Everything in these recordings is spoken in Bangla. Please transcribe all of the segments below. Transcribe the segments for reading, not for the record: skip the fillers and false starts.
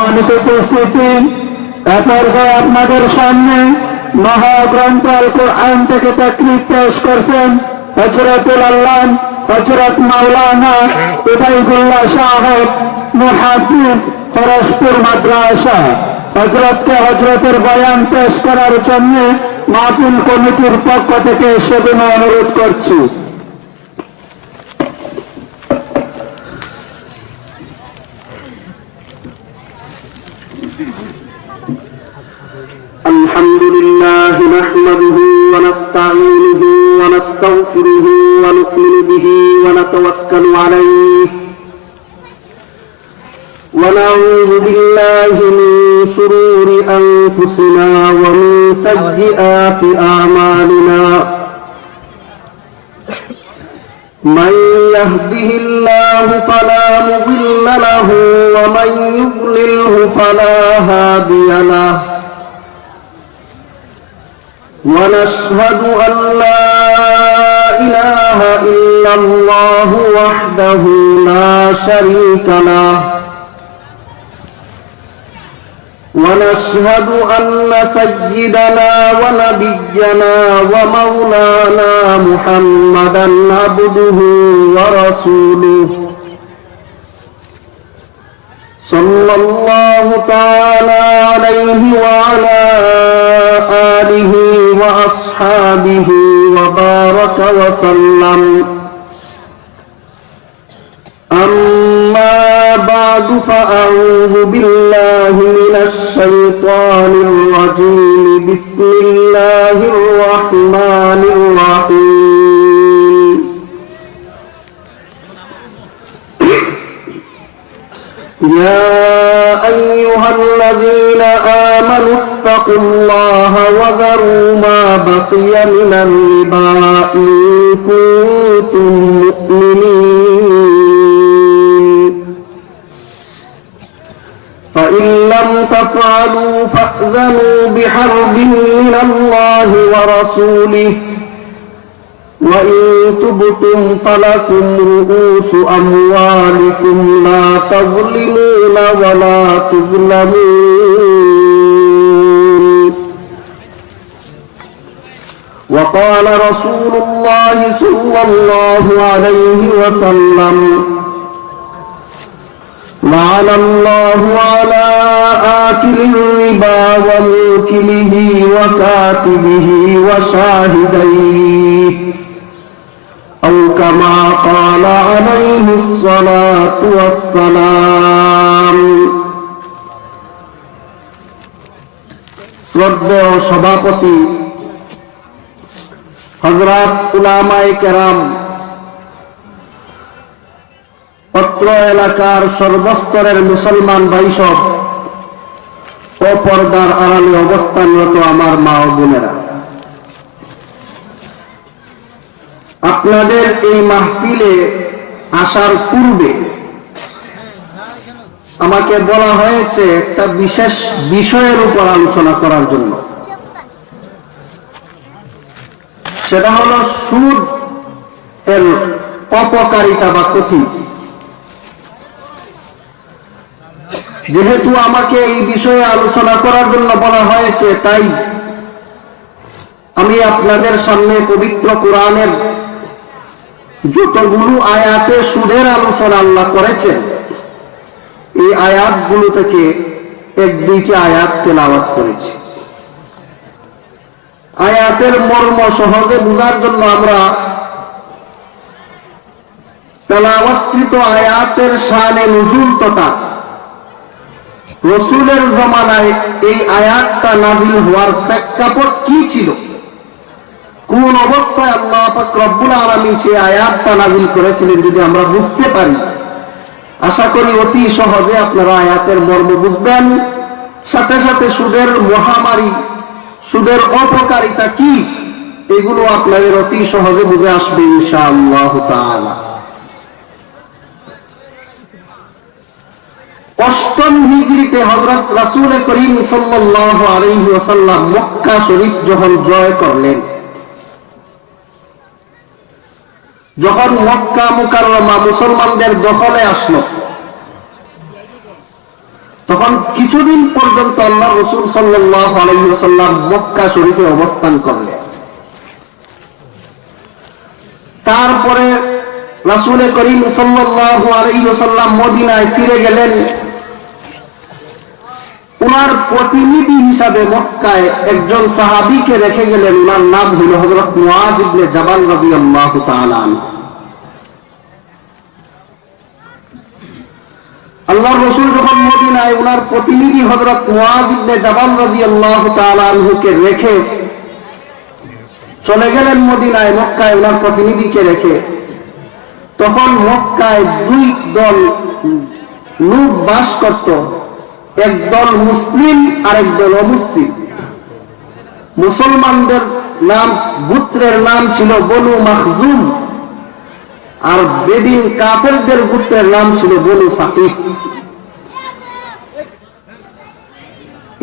সম্মানিত উপস্থিতি, পর্যায়ে আপনাদের সামনে মহাগ্রন্থ আল কোরআন থেকে তাকরীর পেশ করছেন হযরতুল আল্লাহ হযরত মাওলানা উবাইদুল্লাহ সাহেব মুহাদ্দিস ফরশপুর মাদ্রাসা। হযরতকে হযরতের বয়ান পেশ করার জন্য মাহফিল কমিটির পক্ষ থেকে সেজন্য অনুরোধ করছি। الحمد لله نحمده ونستعينه ونستغفره ونؤمن به ونتوكل عليه ونعوذ بالله من شرور أنفسنا ومن سيئات أعمالنا من يهده الله فلا مضل له ومن يضلله فلا هادي له ونشهد أن لا إله إلا الله وحده لا شريك له ونشهد أن سيدنا ونبينا ومولانا محمدا عبده ورسوله صلى الله تعالى عليه وعلى آله وأصحابه وبارك وسلم. أما بعد فأعوذ بالله من الشيطان الرجيم. بسم الله الرحمن الرحيم. يا أيها الذين آمنوا اتقوا الله وذروا ما بقي من الربا إن كنتم مؤمنين فإن لم تفعلوا فأذنوا بحرب من الله ورسوله وإن تبتم فلكم رؤوس أموالكم لا تظلمون ولا تظلمون. وقال رسول الله صلى الله عليه وسلم لعن الله على آكل الربا وموكله وكاتبه وشاهديه أو كما قال عليه الصلاة والسلام. শ্রদ্ধেয় সভাপতি হযরত উলামায়ে কেরাম, অত্র এলাকার সর্বস্তরের মুসলমান ভাইসব ও পর্দার আড়ালে অবস্থানরত আমার মা ও বোনেরা, আপনাদের এই মাহফিলে আসার পূর্বে আমাকে বলা হয়েছে একটা বিশেষ বিষয়ের উপর আলোচনা করার জন্য। সেটা হলো সুদ এর অপকারিতা বা ক্ষতি। যেহেতু আমাকে এই বিষয়ে আলোচনা করার জন্য বলা হয়েছে, তাই আমি আপনাদের সামনে পবিত্র কোরআনের যতগুলো আয়াতে সুদের আলোচনা আল্লাহ করেছেন, এই আয়াতগুলো থেকে এক দুইটি আয়াত তেলাওয়াত করেছি। আয়াতের মর্ম সহজে বোঝার জন্য আমরা তেলাওয়াতকৃত আয়াতের শানে নুজুল তথা রাসূলের জামানায় এই আয়াতটা নাযিল হওয়ার প্রেক্ষাপট কি ছিল, কোন অবস্থায় আল্লাহ পাক রব্বুল আলামিন সেই আয়াতটা নাযিল করেছিলেন, যদি আমরা বুঝতে পারি, আশা করি অতি সহজে আপনারা আয়াতের মর্ম বুঝবেন। সাথে সাথে সুদের মহামারী, সুদের অপকারিতা কি, এগুলো আপনাদের অতি সহজে বুঝে আসবে ইনশাআল্লাহ তাআলা। অষ্টম হিজরিতে হযরত রাসূল করিম সাল্লাল্লাহু আলাইহি ওয়াসাল্লাম মক্কা শরীফ যখন জয় করলেন, যখন মক্কা মুকাররমা মুসলমানদের দখলে আসলো, তখন কিছুদিন পর্যন্ত আল্লাহ রাসূল সাল্লাল্লাহু আলাইহি ওয়াসাল্লাম মক্কা শরীফে অবস্থান করলেন। তারপরে রাসূল করিম সাল্লাল্লাহু আলাইহি ওয়াসাল্লাম মদিনায় ফিরে গেলেন। উনার প্রতিনিধি হিসাবে মক্কায় একজন সাহাবীকে রেখে গেলেন, উনার নাম হলো হযরত মুআয ইবনে জাবাল রাদিয়াল্লাহু তাআলা আনহু। আল্লাহর রাসূল যখন মদিনায় উনার প্রতিনিধি হযরত মুআয ইবনে জাবাল রাদিয়াল্লাহু তাআলা আনহুকে রেখে চলে গেলেন মদিনায়, মক্কায় উনার প্রতিনিধিকে রেখে, তখন মক্কায় দুই দল লোক বাস করত, একদল মুসলিম আর একদল অমুসলিম। মুসলমানদের নাম গোত্রের নাম ছিল বনু মাখজুম, আর বেদিন কাফেরদের গোত্রের নাম ছিল বনু সাকিফ।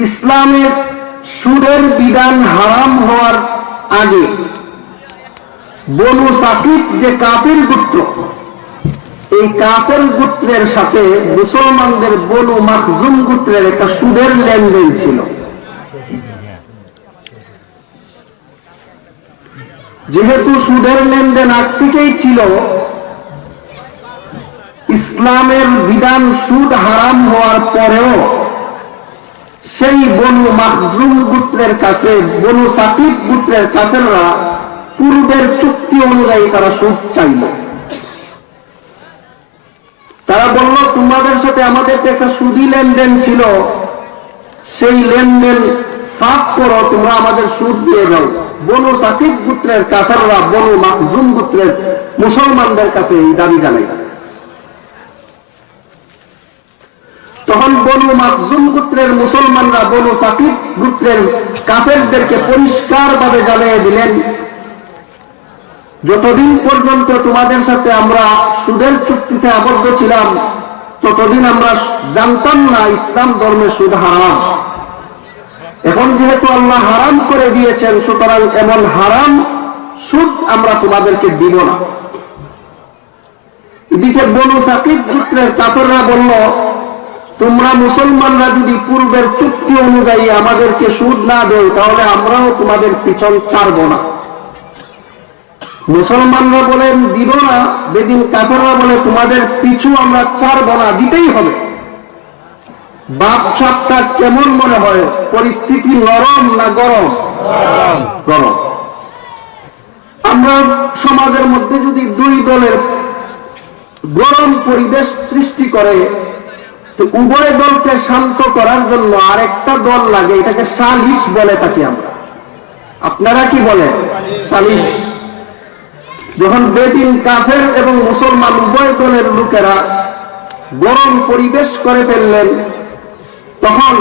ইসলামের সুদের বিধান হারাম হওয়ার আগে বনু সাকিফ যে কাফের গোত্র, এই কাফের গোত্রের সাথে মুসলমানদের বনু মাখজুম গোত্রের একটা সুদের লেনদেন ছিল। যেহেতু সুদের লেনদেন আগ থেকেই ছিল, ইসলামের বিধান সুদ হারাম হওয়ার পরেও সেই বনু মাখজুম গোত্রের কাছে বনু সাকিফ গোত্রের কাফেররা পূর্বের চুক্তি অনুযায়ী তারা সুদ চাইল। তারা বলল, তোমাদের সাথে আমাদের একটা সুদি লেনদেন ছিল, সেই লেনদেন সাফ করো, তোমরা আমাদের সুদ দিয়ে যাও। বনু সাকিফ গোত্রের কাফেররা বনু মাখজুম গোত্রের মুসলমানদের কাছে এই দাবি জানায়। তখন বনু মাখজুম গোত্রের মুসলমানরা বনু সাকিফ গোত্রের কাফেরদেরকে পরিষ্কার ভাবে জানিয়ে দিলেন, যতদিন পর্যন্ত তোমাদের সাথে আমরা সুদের চুক্তিতে আবদ্ধ ছিলাম, ততদিন আমরা জানতাম না ইসলাম ধর্মে সুদ হারাম। এখন যেহেতু আল্লাহ হারাম করে দিয়েছেন, সুতরাং এমন হারাম সুদ আমরা তোমাদেরকে দিব না। এদিকে বনু সাকিফ গোত্রের কাফেররা বলল, তোমরা মুসলমানরা যদি পূর্বের চুক্তি অনুযায়ী আমাদেরকে সুদ না দেও, তাহলে আমরাও তোমাদের পিছন ছাড়ব না। মুসলমানরা বলেন দিব না, বেদিন কাফেররা বলে তোমাদের পিছু আমরা ছাড়ব না, দিতেই হবে। বাপসাপটা কেমন মনে হয়? পরিস্থিতি নরম না গরম? গরম। আমরা সমাজের মধ্যে যদি দুই দলের গরম পরিবেশ সৃষ্টি করে, তো উভয় দলকে শান্ত করার জন্য আরেকটা দল লাগে, এটাকে সালিশ বলে থাকি আমরা। আপনারা কি বলেন? সালিশ। যখন বেদিন কাফের এবং মুসলমান উভয় দলের লোকেরা গরম পরিবেশ করে ফেললেন, তখন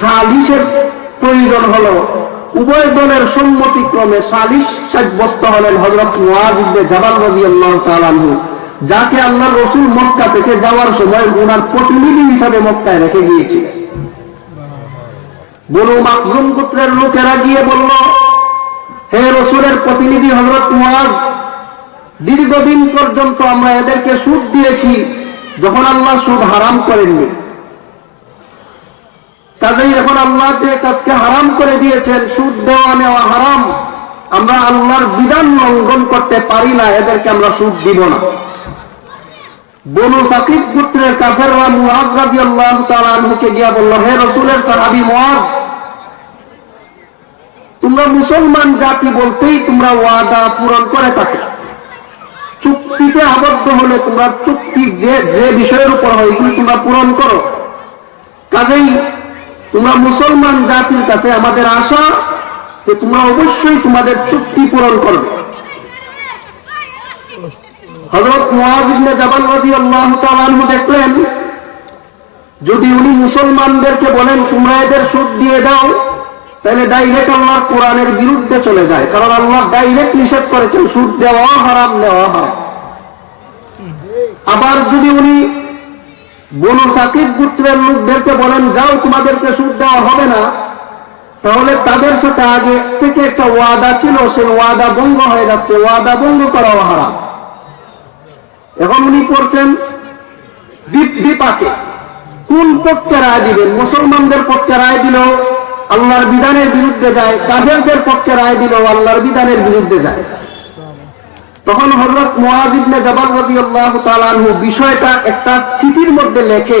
সালিশের প্রয়োজন হলো। উভয় দলের সম্মতিক্রমে সালিশ সাব্যস্ত হলেন হযরত মুআয ইবনে জাবাল রাদিয়াল্লাহু তাআলা আনহু, যাকে আল্লাহর রাসূল মক্কা থেকে যাওয়ার সময় ওনার প্রতিনিধি হিসাবে মক্কায় রেখে গিয়েছিলেন। বনু মাখজুম গোত্রের লোকেরা গিয়ে বলল, হে রাসূলের প্রতিনিধি হযরত মুআয, দীর্ঘদিন পর্যন্ত আমরা এদেরকে সুদ দিয়েছি, যখন আল্লাহ সুদ হারাম করেননি। কাজেই এখন আল্লাহ যে কাজকে হারাম করে দিয়েছেন, সুদ দেওয়া নেওয়া হারাম, আমরা আল্লাহর বিধান লঙ্ঘন করতে পারি না, এদেরকে আমরা সুদ দিব না। বনু সাকিফ গোত্রের কাফেররা মুআয রাদিয়াল্লাহু তাআলা আনহুকে গিয়া বলল, হে রাসূলের সাহাবী মুআয, তোমরা মুসলমান জাতি বলতেই তোমরা ওয়াদা পূরণ করে থাকো। চুক্তিতে আবদ্ধ হলে তোমরা চুক্তি যে যে বিষয়ের উপর হয় এগুলি তোমরা পূরণ করো। কাজেই তোমরা মুসলমান জাতির কাছে আমাদের আশা যে তোমরা অবশ্যই তোমাদের চুক্তি পূরণ করবে। হযরত মুআয ইবনে জাবাল রাদিয়াল্লাহু তাআলা আনহু দেখলেন, যদি উনি মুসলমানদেরকে বলেন তোমরা এদের সুদ দিয়ে দাও, তাহলে ডাইরেক্ট আল্লাহর কোরআনের বিরুদ্ধে চলে যায়, কারণ আল্লাহ ডাইরেক্ট নিষেধ করেছেন সুদ দেওয়া হারাম, নেওয়া হারাম। আবার যদি উনি বনু সাকিফ গোত্রের লোকদেরকে বলেন যাও তোমাদেরকে সুদ দেওয়া হবে না, তাহলে তাদের সাথে আগে থেকে একটা ওয়াদা ছিল, সেই ওয়াদা ভঙ্গ হয়ে যাচ্ছে, ওয়াদা ভঙ্গ করাও হারাম। এখন উনি করছেন বিপাকে, কোন পক্ষে রায় দিবেন? মুসলমানদের পক্ষে রায় দিল আল্লাহর বিধানের বিরুদ্ধে যায়, কাফেরদের পক্ষে রায় দিল আল্লাহর বিধানের বিরুদ্ধে যায়। তখন হযরত মুআয ইবনে জাবাল রাদিয়াল্লাহু তাআলা আনহু বিষয়টা একটা চিঠির মধ্যে লিখে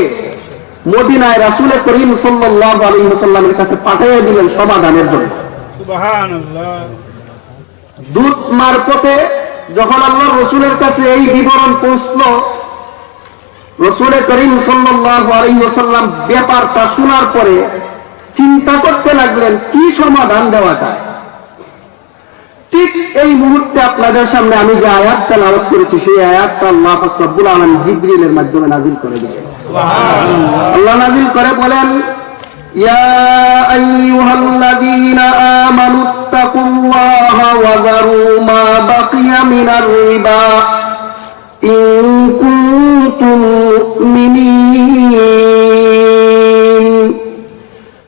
মদিনায় রাসূল করিম সাল্লাল্লাহু আলাইহি ওয়াসাল্লামের কাছে পাঠিয়ে দিলেন সমাধানের জন্য। সুবহানাল্লাহ। দূত মারফতে যখন আল্লাহর রাসূলের কাছে এই বিবরণ পৌঁছলো, রাসূল করিম সাল্লাল্লাহু আলাইহি ওয়াসাল্লাম ব্যাপারটা শোনার পরে চিন্তা করতে লাগলেন কি সমাধান দেওয়া যায়। ঠিক এই মুহূর্তে আপনাদের সামনে আমি যে আয়াত তেলাওয়াত করেছি সেই আয়াতটা আল্লাহ পাক রব্বুল আলামিন জিবরিলের মাধ্যমে নাযিল করে দিয়েছেন। সুবহানাল্লাহ। আল্লাহ নাযিল করে বলেন, ইয়া আইয়ুহাল্লাযীনা আমানুত্তাকুল্লাহা ওয়া যারু মা বাকিয়া মিনার রিবা ইন কুনতুম মুমিনিন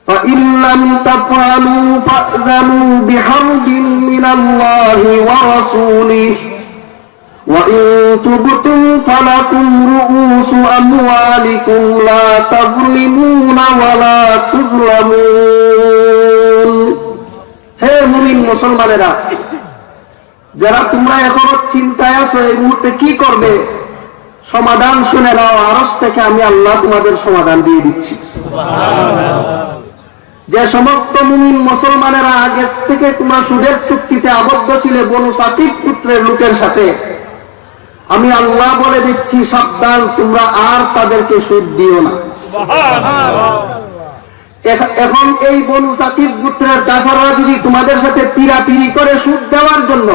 فإن لم تفعلوا فأذنوا بحرب من الله ورسوله وإن تبتم فلكم رؤوس أموالكم لا تظلمون ولا تظلمون। হে মুমিন মুসলমানেরা, যারা তোমরা এখনো চিন্তায় আছো এই মুহূর্তে কি করবে, সমাধান শুনে নাও। আরশ থেকে আমি আল্লাহ তোমাদের সমাধান দিয়ে দিচ্ছি। যে সমস্ত মুমিন মুসলমানেরা আগে থেকে তোমরা সুদের চুক্তিতে আবদ্ধ ছিলে বনু সাকিব পুত্রের লোকের সাথে, আমি আল্লাহ বলে দিচ্ছি সাবধান, তোমরা আর তাদেরকে সুদ দিও না। এখন এই বনু সাকিব পুত্রের কাফেররা যদি তোমাদের সাথে পিরাপিরি করে সুদ দেওয়ার জন্য,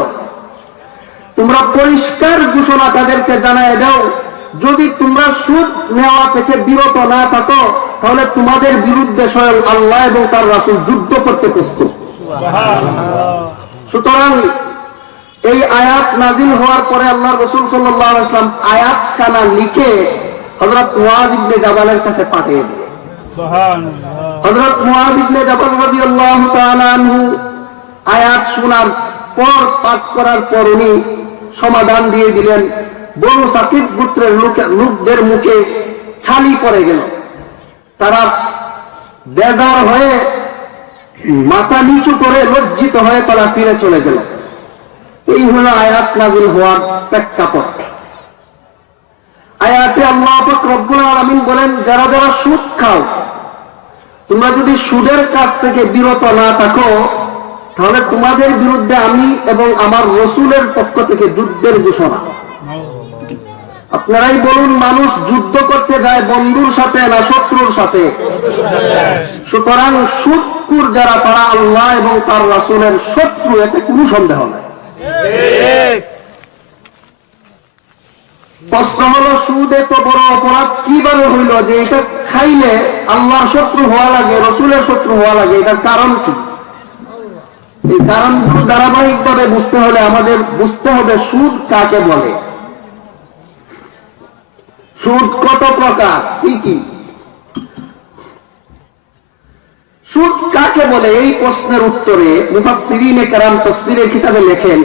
তোমরা পরিষ্কার ঘোষণা তাদেরকে জানায় দাও, যদি তোমরা সুদ নেওয়া থেকে বিরত না থাকো তাহলে তোমাদের বিরুদ্ধে স্বয়ং আল্লাহ এবং তার রাসূল যুদ্ধ করতে প্রস্তুত। সুতরাং এই আয়াত নাযিল হওয়ার পরে আল্লাহর রাসূল সাল্লাল্লাহু আলাইহি ওয়াসাল্লাম আয়াতখানা লিখে হযরত মুআয ইবনে জাবালের কাছে পাঠিয়ে দিলেন। সুবহানাল্লাহ। হযরত মুআয ইবনে জাবাল রাদিয়াল্লাহু তাআলা আনহু আয়াত শোনার পর, পাঠ করার পর উনি সমাধান দিয়ে দিলেন। বনু সাকিব গোত্রের লোকদের মুখে ছালি পড়ে গেল, তারা বেজার হয়ে মাথা নিচু করে লজ্জিত হয়ে তারা ফিরে চলে গেল। এই হলো আয়াত নাযিল হওয়ার প্রেক্ষাপট। আয়াতে আল্লাহ পাক রব্বুল আলামিন বলেন, যারা যারা সুদ খাও, তোমরা যদি সুদের কাছ থেকে বিরত না থাকো তাহলে তোমাদের বিরুদ্ধে আমি এবং আমার রাসূলের পক্ষ থেকে যুদ্ধের ঘোষণা। আপনারাই বলুন, মানুষ যুদ্ধ করতে যায় বন্ধুর সাথে না শত্রুর সাথে? সুতরাং সুদখোর যারা, তারা আল্লাহ এবং তার রাসূলের শত্রু, এতে কোনো সন্দেহ নাই। প্রশ্ন হলো, সুদ এত বড় অপরাধ কিভাবে হইল যে এটা খাইলে আল্লাহর শত্রু হওয়া লাগে, রাসূলের শত্রু হওয়া লাগে? এটার কারণ কি? এই কারণগুলো ধারাবাহিকভাবে বুঝতে হলে আমাদের বুঝতে হবে সুদ কাকে বলে, সুদ কত প্রকার, কি কি, সুদ কাকে বলে? এই প্রশ্নের উত্তরে মুফাসসিরিনে কেরাম তাফসীরের কিতাবে লেখেন,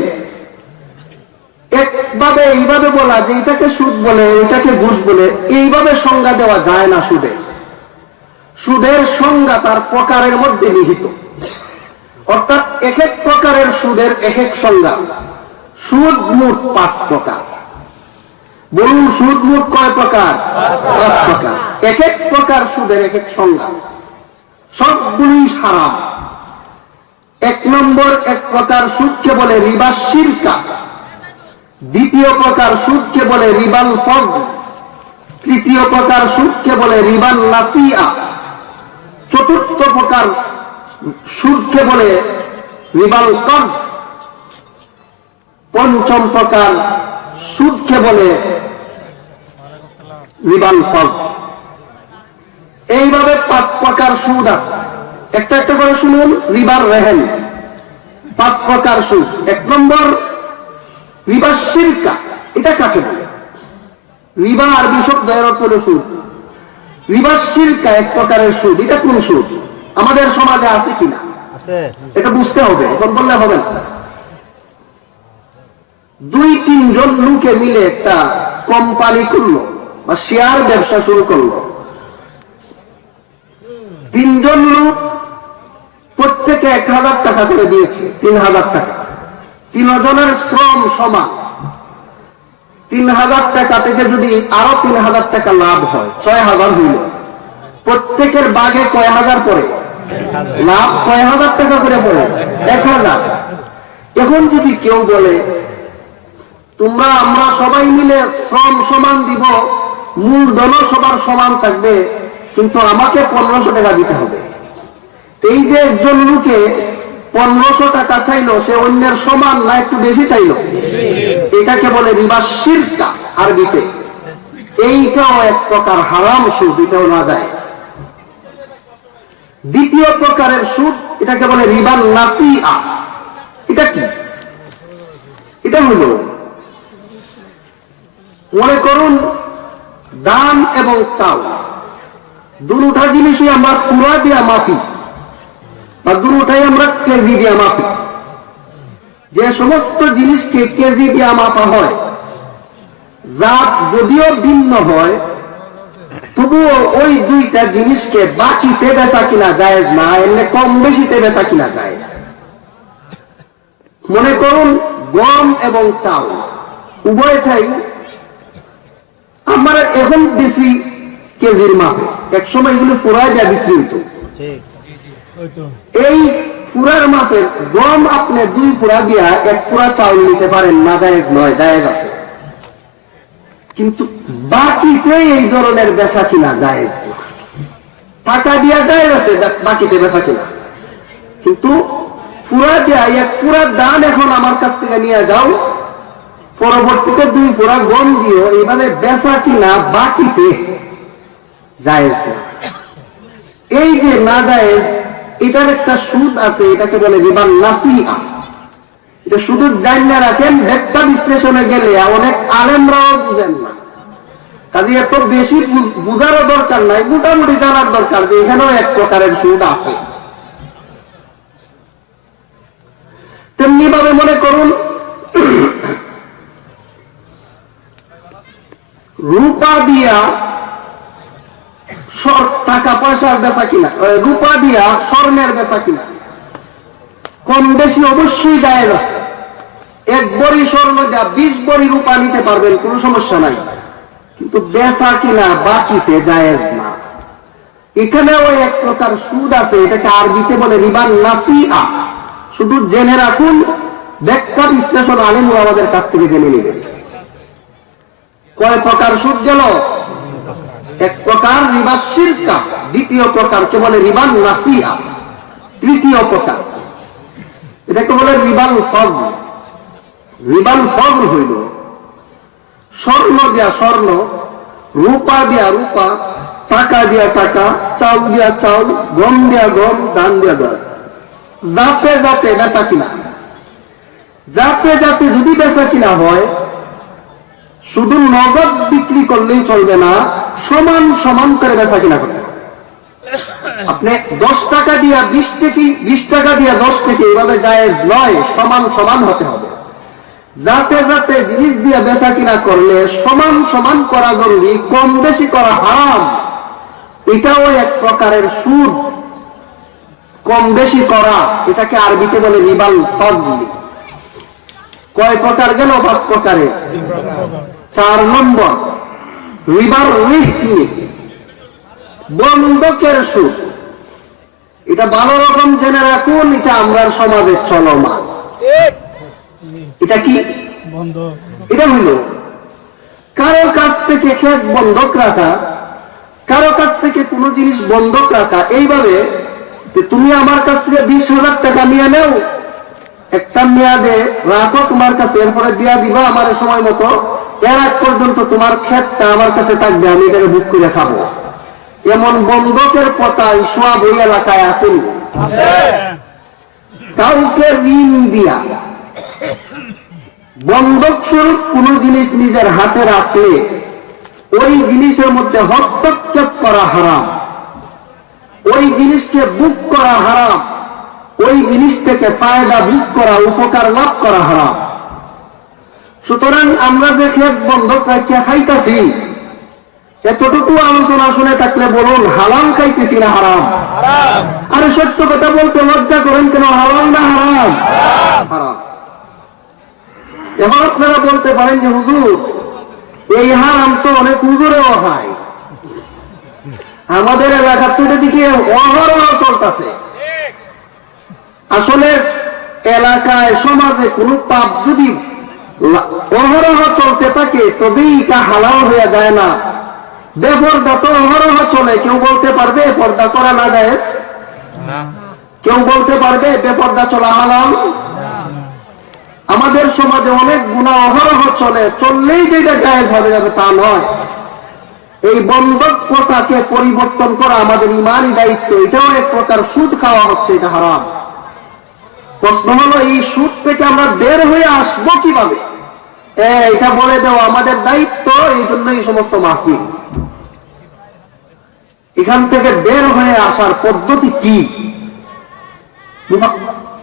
একভাবে এইভাবে বলা যে এটাকে সুদ বলে, এটাকে ঘুষ বলে, এইভাবে সংজ্ঞা দেওয়া যায় না। সুদের সংজ্ঞা তার প্রকারের মধ্যে নিহিত, অর্থাৎ এক এক প্রকারের সুদের এক এক সংজ্ঞা। সুদ মোট 5 প্রকার। বলুন, সুদ মোট কয় প্রকার? 5 প্রকার। এক এক প্রকার সুদের এক এক সংজ্ঞা, সবগুলি হারাম। 1 নম্বর এক প্রকার সুদকে বলে রিবা শিরকা, দ্বিতীয় প্রকার সুদকে বলে রিবাল ফদল, তৃতীয় প্রকার সুদকে বলে রিবাল নাসিয়া, চতুর্থ প্রকার সুদকে বলে রিবাল কর্জ, পঞ্চম প্রকার সুদকে বলে রিবাল ফদল। এইভাবে 5 প্রকার সুদ আছে। একটা একটা করে শুনুন। রিবার রেহেন, 5 প্রকার সুদ। 1 নম্বর রিবা শিরকা। এটা কাকে বলে? রিবা আরবি শব্দ, এর অর্থ হলো সুদ। রিবা শিরকা এক প্রকারের সুদ। এটা কোন সুদ? আমাদের সমাজে আছে কিনা এটা বুঝতে হবে, এখন বললে হবে না। 2-3 জন লোকে মিলে একটা কোম্পানি করলো বা শেয়ার ব্যবসা শুরু করলো। তিনজন লোক প্রত্যেকে 1000 টাকা করে দিয়েছে, 3000 টাকা। 3 জনের শ্রম সমান। 3000 টাকা থেকে যদি আরো 3000 টাকা লাভ হয়, 6000 হইল। প্রত্যেকের বাগে কয় হাজার পড়ে? লাভ কয় হাজার টাকা করে পড়ে? 1000। এখন যদি কেউ বলে আমরা সবাই মিলে শ্রম সমান দিব, মূলধনও সবার সমান থাকবে, কিন্তু আমাকে 1500 টাকা দিতে হবে। এই যে একজন লোকে 1500 টাকা চাইলো, সে অন্যের সমান না একটু বেশি চাইলো? এটাকে বলে রিবা শিরক আরবিতে। এইটাও এক প্রকার হারাম সুদ, এটাও নাজায়েজ। দ্বিতীয় প্রকারের সুদ, এটাকে বলে রিবা নাসিআ। এটা কি? এটা হলো, মনে করুন ধান এবং চাল দুটা জিনিসই আমরা পুরা দিয়া মাপি, বা দুটাই আমরা কেজি দিয়া মাপি। যে সমস্ত জিনিসকে কেজি দিয়া মাপা হয়, জাত যদিও ভিন্ন হয়, তবুও ওই দুইটা জিনিসকে বাকিতে বেচা কিনা জায়েজ না, এমনি কম বেশিতে বেচা কিনা জায়েজ। মনে করুন গম এবং চাল উভয়টাই আমার এখন বেশি কেজির মাপে, এক সময় এগুলো পুরা যা বিক্রি হতো। এই পুরার মাপের গম আপনি 2 পুরা দিয়া 1 পুরা চাউল নিতে পারেন, না জায়েজ নয়? জায়েজ আছে। কিন্তু বাকিতে এই ধরনের বেচা কিনা জায়েজ না। টাকা দিয়া জায়েজ আছে বাকিতে বেচা কিনা, কিন্তু পুরা দিয়া 1 পুরা ধান এখন আমার কাছ থেকে নিয়ে যাও, পরবর্তীতে 2 পুরা গম দিও, এইভাবে বেচা কিনা বাকিতে জায়েজ না। এই যে না জায়েজ, এটার একটা সুদ আছে, এটাকে বলে রিবা নাসিআ। এটা শুধু জানিয়ে রাখেন, ব্যাখ্যা বিশ্লেষণে গেলে অনেক আলেমরাও বুঝেন না, কাজে এত বেশি বুঝারও দরকার নাই, মোটামুটি জানার দরকার যে এখানেও এক প্রকারের সুদ আছে। তেমনি ভাবে মনে করুন রূপা দিয়া টাকা পয়সার বেচা কিনা, রূপা দিয়া স্বর্ণের বেচা কিনা কম বেশি অবশ্যই জায়েজ আছে। 1 ভরি স্বর্ণ দিয়া 20 ভরি রূপা নিতে পারবেন, কোনো সমস্যা নাই, কিন্তু বেচা কিনা বাকিতে জায়েজ না। এখানেও এক প্রকার সুদ আছে, এটাকে আরবিতে বলে রিবা নাসিআ। শুধু জেনে রাখুন, ব্যাখ্যা বিশ্লেষণ আলেম আমাদের কাছ থেকে জেনে নেবেন। কয় প্রকার সুদ গেল? এক প্রকার রিবা শিরক, দ্বিতীয় প্রকারকে বলে রিবা নাসিআ, তৃতীয় প্রকার এটাকে বলে রিবাল ফজল। রিবাল ফজল হইল স্বর্ণ দিয়া স্বর্ণ, রূপা দিয়া রূপা, টাকা দিয়া টাকা, চাউল দিয়া চাউল, গম দিয়া গম, ধান দিয়া ধান, যাতে যাতে বেচা কিনা। যাতে যাতে যদি বেচা কিনা হয়, শুধু নগদ বিক্রি করলেই চলবে না, সমান সমান করে বেচা কিনা করতে হবে। আপনি 10 টাকা দিয়া 20 টাকা, 20 টাকা দিয়া 10 টাকা, এইভাবে জায়েজ নয়, সমান সমান হতে হবে। যাতে যাতে জিনিস দিয়া বেচা কিনা করলে সমান সমান করা জরুরি, কম বেশি করা হারাম। এটাও এক প্রকারের সুদ, কম বেশি করা, এটাকে আরবিতে বলে রিবাল ফজল। কয় প্রকার গেল? 5 প্রকারের। 4 নম্বর রিবার রিহনি, বন্ধকের সুদ। এটা ভালো রকম জেনে রাখুন, এটা আমরা সমাজে চলমান। এটা কি? এটা হইল কারো কাছ থেকে ক্ষেত বন্ধক রাখা, কারো কাছ থেকে কোনো জিনিস বন্ধক রাখা, এইভাবে তুমি আমার কাছ থেকে 20,000 টাকা নিয়ে নেও, একটা মেয়াদে রাখো তোমার কাছে, এরপরে দিয়া দিবা আমার সময় মতো, এর আগ পর্যন্ত তোমার ক্ষেতটা আমার কাছে থাকবে, আমি এটাকে বুক করে খাবো। এমন বন্ধকের পতাই সব ওই এলাকায় আসেনি। কাউকে ঋণ দিয়া বন্ধক স্বরূপ কোন জিনিস নিজের হাতে রাখলে ওই জিনিসের মধ্যে হস্তক্ষেপ করা হারাম, ওই জিনিসকে বুক করা হারাম, ওই জিনিস থেকে ফায়দা বুক করা, উপকার লাভ করা হারাম। সুতরাং আমরা যে ক্ষেত বন্ধক রাখিয়া খাইতাছি, এতটুকু আলোচনা শুনে থাকলে বলুন হালাল খাইতেছি না হারাম? আরে সত্য কথা বলতে লজ্জা করেন কেন? হালাল না হারাম? হারাম। এবার আপনারা বলতে পারেন যে হুজুর এই হারাম তো অনেক হুজুরেও খায়, আমাদের এলাকার তো এটা দিকে অহরহ চলতেছে। আসলে এলাকায় সমাজে কোন পাপ যদি অহরহ চলতে থাকে তবেই তা হালাল হয়ে যায় না। বেপর্দা তো অহরহ চলে, কেউ বলতে পারবে পর্দা করা না যায়? কেউ বলতে পারবে বেপর্দা চলা হালাল? আমাদের সমাজে অনেক গুনাহ অহরহ চলে, চললেই যেটা জায়েজ হবে যাবে তা নয়। এই বন্ধক প্রথাকে পরিবর্তন করা আমাদের ইমানই দায়িত্ব। এটাও এক প্রকার সুদ খাওয়া হচ্ছে, এটা হারাম। প্রশ্ন হলো এই সুদ থেকে আমরা বের হয়ে আসবো কিভাবে? এটা বলে দেওয়া আমাদের দায়িত্ব। এই জন্য এই সমস্ত মাহফিল। এখান থেকে বের হয়ে আসার পদ্ধতি কি?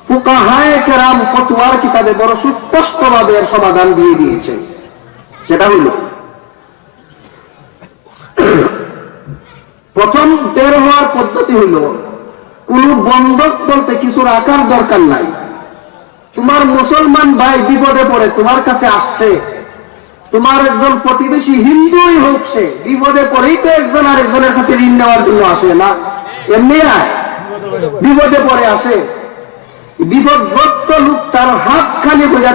ফুকাহায়ে কেরাম ফতোয়ার কিতাবে বড় সুস্পষ্টভাবে এর সমাধান দিয়ে দিয়েছে। সেটা হইল, প্রথম বের হওয়ার পদ্ধতি হইল কোন বন্ধক বলতে কিছু রাখার দরকার নাই। তোমার মুসলমান ভাই বিপদে পড়ে তোমার কাছে আসছে, তোমার একজন প্রতিবেশী হিন্দুই হোক, সে বিপদে পড়েই তো একজন আরেকজনের কাছে ঋণ নেওয়ার জন্য আসে না, এমনি বিপদে পড়ে আসে। বিপদগ্রস্ত লোক তার হাত খালি বোঝা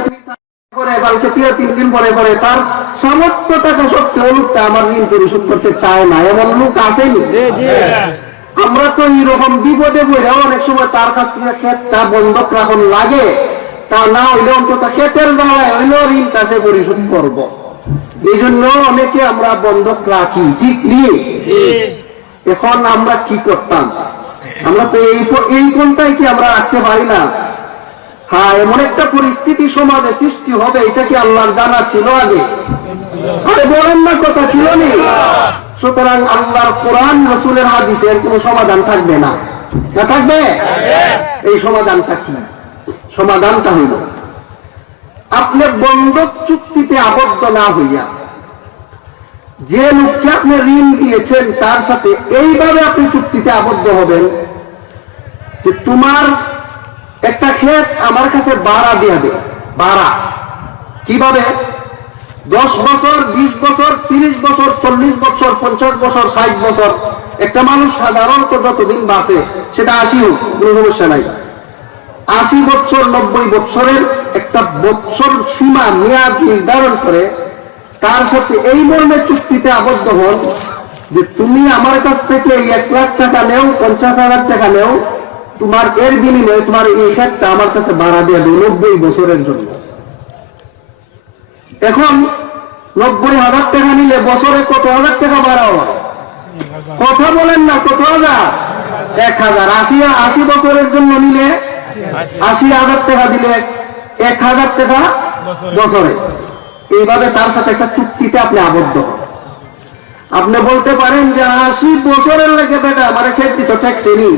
পরে কালকে 3 দিন পরে পরে তার সামর্থ্য থাকা সত্ত্বেও লোকটা আমার ঋণ পরিশোধ করতে চায় না, এমন লোক আসেনি? আমরা তো এরকম বিপদে পড়ে অনেক সময় তার কাছ থেকে ক্ষেতটা বন্ধক রাখুন লাগে, তা না হইলে অন্তত ক্ষেতের জ্বালায় হইলেও ঋণটা সে পরিশোধ করব। এই জন্য অনেকে আমরা বন্ধক রাখি, ঠিক নিয়ে। এখন আমরা কি করতাম? আমরা তো এই কোনটাই কি আমরা রাখতে পারি না? হ্যাঁ, এমন একটা পরিস্থিতি সমাজে সৃষ্টি হবে, এটা কি আল্লাহর জানা ছিল আগে? আরে বলেন না, কথা ছিল না। সুতরাং আল্লাহর কোরআন রাসূলের হাদিসের কোনো সমাধান থাকবে না, না থাকবে? এই সমাধানটা কি? সমাধানটা হইল আপনি বন্ধক চুক্তিতে আবদ্ধ না হইয়া যে লোককে আপনি ঋণ দিয়েছেন তার সাথে এইভাবে আপনি চুক্তিতে আবদ্ধ হবেন যে তোমার একটা ক্ষেত আমার কাছে ভাড়া দিয়ে দে। ভাড়া কিভাবে? 10 বছর, 20 বছর, 30 বছর, 40 বছর, 50 বছর, 60 বছর। একটা মানুষ সাধারণত যতদিন বাঁচে সেটা 80 হোক, কোনো সমস্যা নাই। 80 বছর, 90 বছরের একটা বছর সীমা মেয়াদ নির্ধারণ করে তার সাথে এই মর্মে চুক্তিতে আবদ্ধ হন যে তুমি আমার কাছ থেকে 1 লাখ টাকা নেও, 50,000 টাকা নেও, তোমার এর বিনিময়ে তোমার এই ক্ষেতটা আমার কাছে ভাড়া দিয়ে দেব 90 বছরের জন্য। এখন 90,000 টাকা নিলে বছরে কত হাজার টাকা ভাড়া হয়? কথা বলেন না, কত হাজার? 1,000। 80 বছরের জন্য নিলে 80,000 টাকা দিলে 1,000 টাকা বছরে। এইভাবে তার সাথে একটা চুক্তিতে আপনি আবদ্ধ। আপনি বলতে পারেন যে 80 বছরের লেগে বেটা আমার ক্ষেত দিত, ট্যাক্স নি,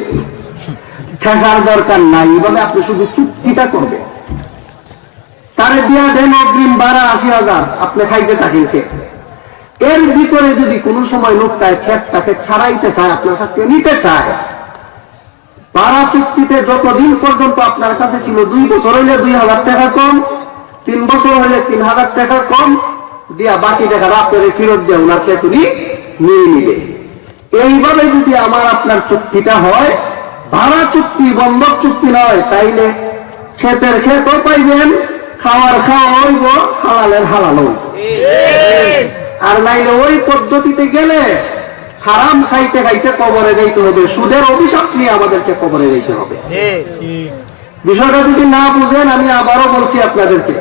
ঠেকার দরকার নাই। এইভাবে আপনি শুধু চুক্তিটা করবেন। তারে দিয়া দেন অগ্রিম ভাড়া 80,000, আপনি খাইতে থাকেন ক্ষেত। এর ভিতরে যদি কোনো সময় লোকটায় ক্ষেতটাকে ছাড়াইতে চায়, আপনার কাছ থেকে নিতে চায়, ভাড়া চুক্তিতে যতদিন পর্যন্ত আপনার কাছে ছিল 2 বছর হইলে 2,000 টাকা কম, 3 বছর হইলে 3,000 টাকা কম দিয়া বাকি টাকা আপনার ফেরত দিয়ে ওনার ক্ষেত উনি নিয়ে নিবে। এইভাবে যদি আমার আপনার চুক্তিটা হয়, ভাড়া চুক্তি, বন্ধক চুক্তি নয়, তাইলে ক্ষেতের ক্ষেতও পাইবেন, খাওয়ার খাওয়া হইব, হালালের হালাল হইব। আর নাইলে ওই পদ্ধতিতে গেলে হারাম খাইতে খাইতে কবরে যাইতে হবে, সুদের অভিশাপ নিয়ে আমাদেরকে কবরে যাইতে হবে। বিষয়টা যদি না বুঝেন, আমি আবারও বলছি আপনাদেরকে,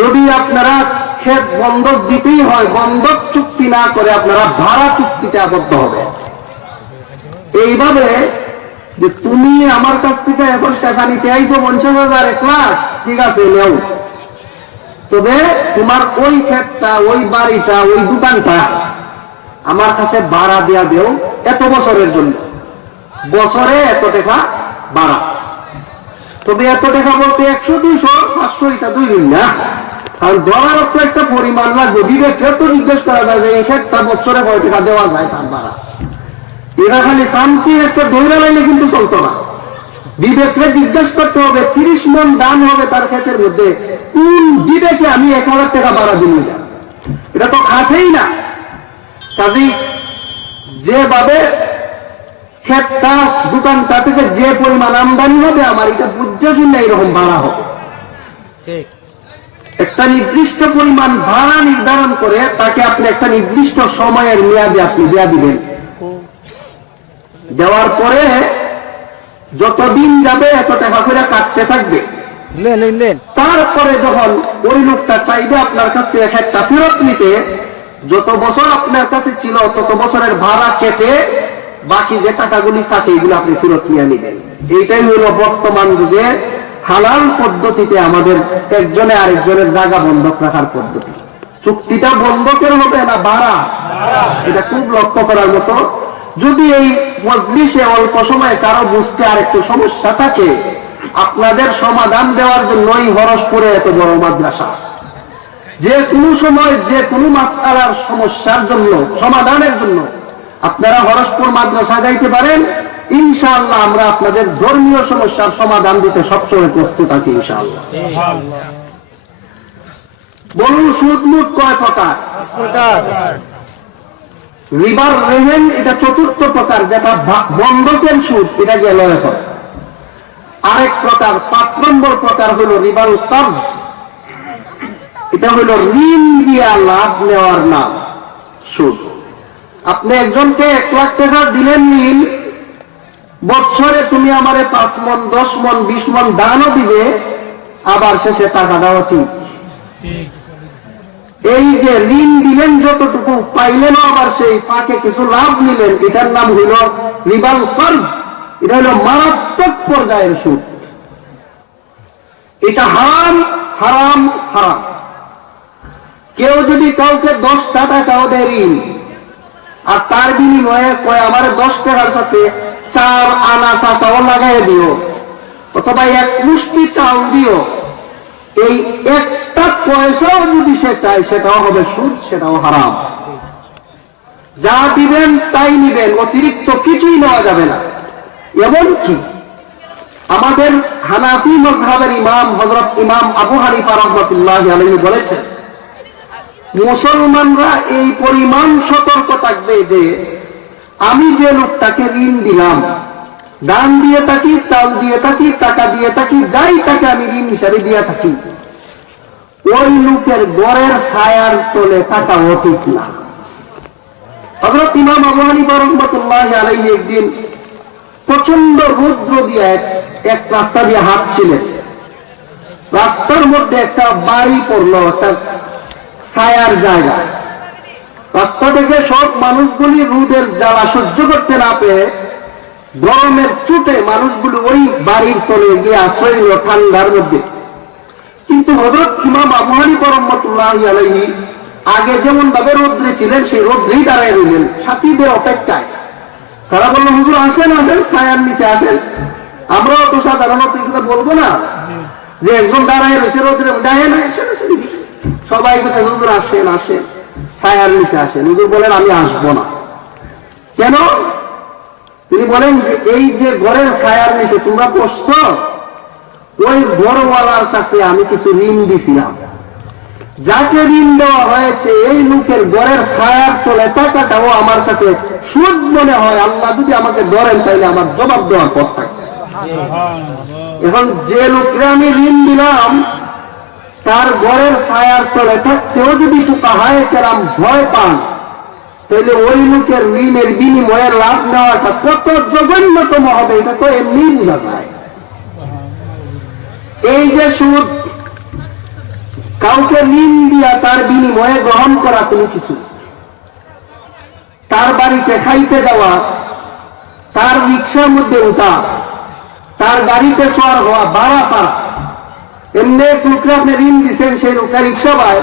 যদি আপনারা ক্ষেত বন্ধক দিতেই হয়, বন্ধক চুক্তি না করে আপনারা ভাড়া চুক্তিতে আবদ্ধ হবে। এইভাবে যে তুমি আমার কাছ থেকে এখন টাকা নিতে আইছো 50,000, 1 লাখ, ঠিক আছে নেও, তবে তোমার ওই ক্ষেতটা, ওই বাড়িটা, ওই দোকানটা আমার কাছে ভাড়া দেয়া দেও এত বছরের জন্য, বছরে এত টাকা ভাড়া। তবে এত টাকা বলতে 100, 200, 500 এটা 2 দিন না, কারণ দেওয়ার তো একটা পরিমাণ লাগবে। বিবেককে তো জিজ্ঞেস করা যায় যে এই একটা বছরে কয় টাকা দেওয়া যায় তার ভাড়া। এরা খালি শান্তি একটা ধৈর্য লাইলে কিন্তু চলতো না। বিবেককে জিজ্ঞেস করতে হবে 30 মন দান হবে তার ক্ষেতের মধ্যে, কোন বিবেকে আমি 1000 টাকা ভাড়া দিন না? এটা তো খাটেই না। কাজেই যেভাবে ক্ষেতটা দোকানটা থেকে যে পরিমাণ আমদানি হবে আমার এটা বুঝে শুনে এরকম ভাড়া হবে। একটা নির্দিষ্ট পরিমাণ ভাড়া নির্ধারণ করে তাকে আপনি একটা নির্দিষ্ট সময়ের মেয়াদে আপনি দেয়া দিবেন। দেওয়ার পরে যতদিন যাবে এত টাকা করে কাটতে থাকবে। তারপরে যখন ওই লোকটা চাইবে আপনার কাছ থেকে একটা ফেরত নিতে, যত বছর আপনার কাছে ছিল তত বছরের ভাড়া কেটে বাকি যে টাকাগুলি থাকে এগুলো আপনি ফেরত নিয়ে নেবেন। এইটাই হলো বর্তমান যুগে হালাল পদ্ধতিতে আমাদের একজনে আরেকজনের জায়গা বন্ধক রাখার পদ্ধতি। চুক্তিটা বন্ধকের হবে না ভাড়া, এটা খুব লক্ষ্য করার মতো। যদি এই মজলিসে অল্প সময়ে কারো বুঝতে আর একটু সমস্যা থাকে, আপনাদের সমাধান দেওয়ার জন্যই হরসপুরে এত বড় মাদ্রাসা। যে কোনো সময় যে কোনো মাসআলার সমস্যার জন্য সমাধানের জন্য আপনারা হরসপুর মাদ্রাসা যাইতে পারেন। ইনশাআল্লাহ আমরা আপনাদের ধর্মীয় সমস্যার সমাধান দিতে সবসময় প্রস্তুত আছি ইনশাআল্লাহ। বলুন সুদ মুদ কয় প্রকার? রিবার রেহেন এটা চতুর্থ প্রকার, যেটা বন্ধকের সুদ, এটা গেল এখন। আরেক প্রকার 5 নম্বর প্রকার হলো রিবাল কর্জ, এটা হলো ঋণ দিয়া লাভ নেওয়ার নাম সুদ। আপনি একজনকে 1 লাখ টাকা দিলেন ঋণ, বছরে তুমি আমারে 5 মন 10 মন 20 মন দানও দিবে, আবার শেষে টাকাটাও ঠিক। এই যে ঋণ দিলেন যতটুকু পাইলেন আবার সেই পাকে কিছু লাভ নিলেন, এটার নাম হইল রিবাল কর্জ। এটা হলো মারাত্মক পর্যায়ের সুদ। এটা হারাম হারাম হারাম। কেউ যদি কাউকে 10 টাকাও দেয় ঋণ, আর তার বিনিময়ে কয় আমার 10 টাকার সাথে 4 আনা টাকাও লাগাই দিও, অথবা 1 মুষ্টি চাল দিও, এই একটা পয়সাও যদি সে চায় সেটাও হবে সুদ, সেটাও হারাম। যা দিবেন তাই নিবেন, অতিরিক্ত কিছুই নেওয়া যাবে না। এমনকি আমাদের হানাফি মাযহাবের ইমাম হযরত ইমাম আবু হানিফা রাহমাতুল্লাহি আলাইহি বলেছেন, মুসলমানরা এই পরিমাণ সতর্ক থাকবে যে আমি যে লোকটাকে ঋণ দিলাম, দান দিয়ে থাকি, চাল দিয়ে থাকি, টাকা দিয়ে থাকি, যাই তাকে আমি ঋণ হিসাবে দিয়ে থাকি, ওই লোকের ঘরের ছায়ার তলে থাকাও ঠিক না। হযরত ইমাম আবু হানিফা রাহমাতুল্লাহি আলাইহি একদিন প্রচন্ড রৌদ্র দিয়ে এক রাস্তা দিয়ে হাঁটছিলেন। রাস্তার মধ্যে একটা বাড়ি পড়লো, একটা ছায়ার জায়গা। রাস্তা থেকে সব মানুষগুলি রোদের জ্বালা সহ্য করতে না পেয়ে গরমের চুটে মানুষগুলো ওই বাড়ির তলে গিয়ে আশ্রয় নিল ঠান্ডার মধ্যে। কিন্তু হযরত ইমাম আবু হানিফা রাহমাতুল্লাহি আলাইহি আগে যেমন ভাবে রোদ্রে ছিলেন সেই রোদ্রেই দাঁড়ায় রইলেন সাথীদের অপেক্ষায়। তারা বলল, হুজুর আসেন আসেন, ছায়ার নিচে আসেন। আমরাও তো সাধারণত বলবো না যে একজন দাঁড়ায় রয়েছে রোদ্রে, সবাই বলছে হুজুর আসেন আসেন, ছায়ার নিচে আসেন। হুজুর বলেন আমি আসবো না। কেন? তিনি বলেন যে এই যে ঘরের ছায়ার নিচে তোমরা বসছো, ওই ঘরওয়ালার কাছে আমি কিছু ঋণ দিছিলাম, যাকে ঋণ দেওয়া হয়েছে এই লোকের ঘরের ছায়ার তলে টাকাটাও আমার কাছে সুদ মনে হয়। আল্লাহ যদি আমাকে ধরেন তাইলে আমার জবাব দেওয়ার পথ থাকবে। এখন যে লোককে আমি ঋণ দিলাম তার ঘরের ছায়ার তলে থাকতেও যদি ফুকাহায়ে কেরাম ভয় পান, তাহলে ওই লোকের ঋণের বিনিময়ে লাভ নেওয়াটা কত জঘন্যতম হবে এটা তো এমনি বোঝা যায়। এই যে সুদ, কাউকে ঋণ দিয়া তার বিনিময়ে গ্রহণ করা কোনো কিছু, তার বাড়িতে খাইতে যাওয়া, তার রিক্সার মধ্যে উঠা, তার গাড়িতে সওয়ার হওয়া, ভাড়া ছাড়া। এমনি এক লোককে আপনি ঋণ দিচ্ছেন, সেই লোকটা রিক্সা পায়,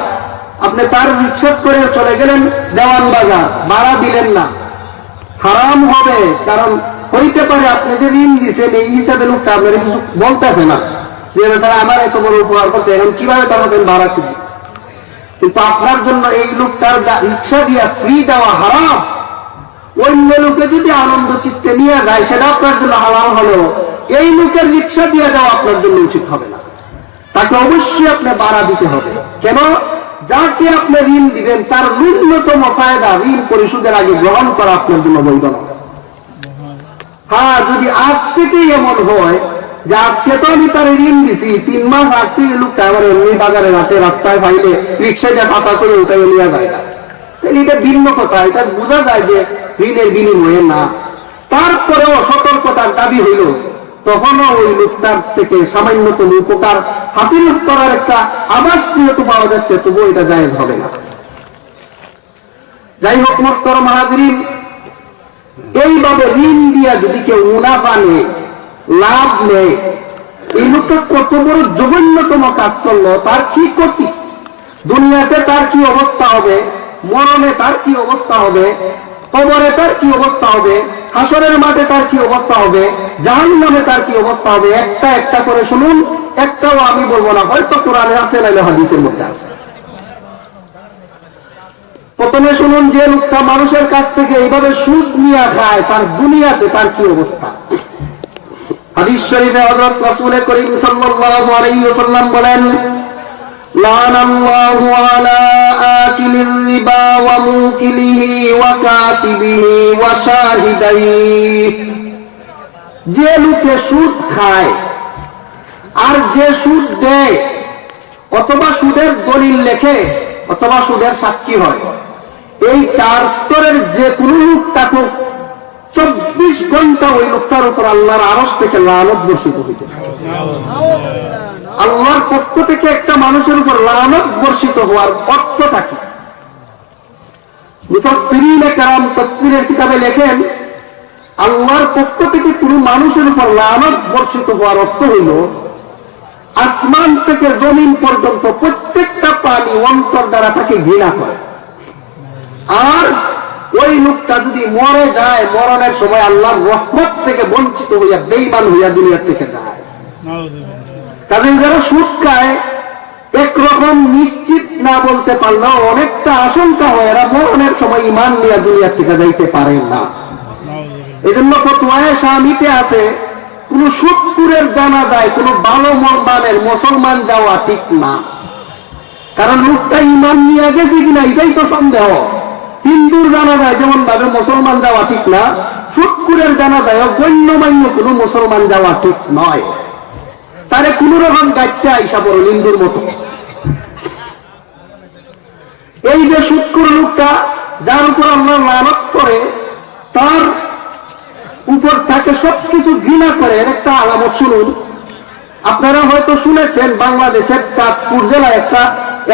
আপনি তার রিক্সা করে চলে গেলেন দেওয়ান বাজার, ভাড়া দিলেন না, হারাম হবে। কারণ হইতে পারে আপনি যে ঋণ দিচ্ছেন এই হিসাবে লোকটা আপনার কিছু বলতেছে না যে স্যার আমার এত বড় উপহার করছে, এখন কিভাবে তার ভাড়া খুঁজি। কিন্তু আপনার জন্য এই লোকটার রিক্সা দিয়া ফ্রি দেওয়া হারাম। অন্য লোকে যদি আনন্দ চিত্তে নিয়ে যায় সেটা আপনার জন্য হালাল হলেও এই লোকের রিক্সা দিয়ে যাওয়া আপনার জন্য উচিত হবে না। তাকে অবশ্যই আপনি বাড়া দিতে হবে। কেন? যাকে আপনি ঋণ দিবেন তার ন্যূনতম ফায়দা ঋণ পরিশোধের আগে গ্রহণ করা আপনার জন্য বৈধ না। হ্যাঁ, যদি আজ থেকেই এমন হয় যে আজকে তো আমি তার ঋণ দিছি, 3 মাস আগ থেকে লোকটা আমার এমনি বাজারে রাতে রাস্তায় পাইলে রিক্সায় যা চাষা করে ওটাই নিয়ে যায় না, এটা ভিন্ন কথা। এটা বোঝা যায় যে ঋণের বিনিময়ে না। তারপরেও সতর্কতার দাবি হইল, তখনও ওই লোকটার থেকে সামান্যতম উপকার হাসিল করার একটা আভাস যেহেতু পাওয়া যাচ্ছে, তবুও এটা জায়েজ হবে না। যাই হোক, মোহতরম হাজরিন, এইভাবে ঋণ দিয়া যদি কেউ মুনাফা নেয়, লাভ নেয়, এই লোকটা কত বড় জঘন্যতম কাজ করলো, তার কি ক্ষতি, দুনিয়াতে তার কি অবস্থা হবে, মরণে তার কি অবস্থা হবে, কবরে তার কি অবস্থা হবে, হাসরের মাঠে তার কি অবস্থা হবে, জাহান্নামে তার কি অবস্থা হবে। একটা একটা করে শুনুন, একটাও আমি বলবো না, হয়তো কোরআনে আছে নাহলে হাদিসের মধ্যে আছে। প্রথমে শুনুন, যে লোকটা মানুষের কাছ থেকে এইভাবে সুদ নিয়ে খায়, তার দুনিয়াতে তার কি অবস্থা। হাদিস শরীফে হযরত রাসূল করিম সাল্লাল্লাহু আলাইহি ওয়াসাল্লাম বলেন, লানাল্লাহু আলা আকিলির রিবা ওয়া মুকিলিহি ওয়া কাতিবিহি ওয়া শাহিদাইহি। যে লোকে সুদ খায় আর যে সুদ দেয়, অথবা সুদের দলিল লেখে, অথবা সুদের সাক্ষী হয়, এই 4 স্তরের যে কোনো লোক থাকুক, 24 ঘন্টা ওই লোকটার উপর আল্লাহর আরশ থেকে লানত বর্ষিত হইতে থাকে। আল্লাহর পক্ষ থেকে একটা মানুষের উপর লানত বর্ষিত হওয়ার অর্থটা কি? মুফাসসিরিনে কেরাম তাফসীরের কিতাবে লেখেন, আল্লাহর পক্ষ থেকে কোনো মানুষের উপর লানত বর্ষিত হওয়ার অর্থ হইল, আসমান থেকে জমিন পর্যন্ত প্রত্যেকটা প্রাণী অন্তর দ্বারা তাকে ঘৃণা করে। আর ওই লোকটা যদি মরে যায়, মরণের সময় আল্লাহর রহমত থেকে বঞ্চিত হইয়া বেঈমান হইয়া দুনিয়া থেকে যায়। কাজে যারা সুদ খায়, একরকম নিশ্চিত না বলতে পারলেও অনেকটা আশঙ্কা হয় এরা মরণের সময় ঈমান নিয়ে দুনিয়া থেকে যাইতে পারে না। এই জন্য ফতোয়ায়ে শামিতে আছে, কোন সুদখোরের জানাজায় কোন ভালো মানের মুসলমান যাওয়া ঠিক না। কারণ লোকটা ঈমান নিয়ে গেছে কিনা এটাই তো সন্দেহ। হিন্দুর জানাজায় যেমন ভাবে মুসলমান যাওয়া ঠিক না, সুদখোরের জানাজায় গণ্যমান্য কোন মুসলমান যাওয়া ঠিক নয়। তারে কোন রকম দায়িত্বে আইসা পড়ল হিন্দুর মতো। এই যে সুদখোর লোকটা, যার উপর আমরা লানত করে, তার উপর তাকে সবকিছু ঘৃণা করে। একটা আলামত শুনুন, আপনারা হয়তো শুনেছেন, বাংলাদেশের চাঁদপুর জেলায় একটা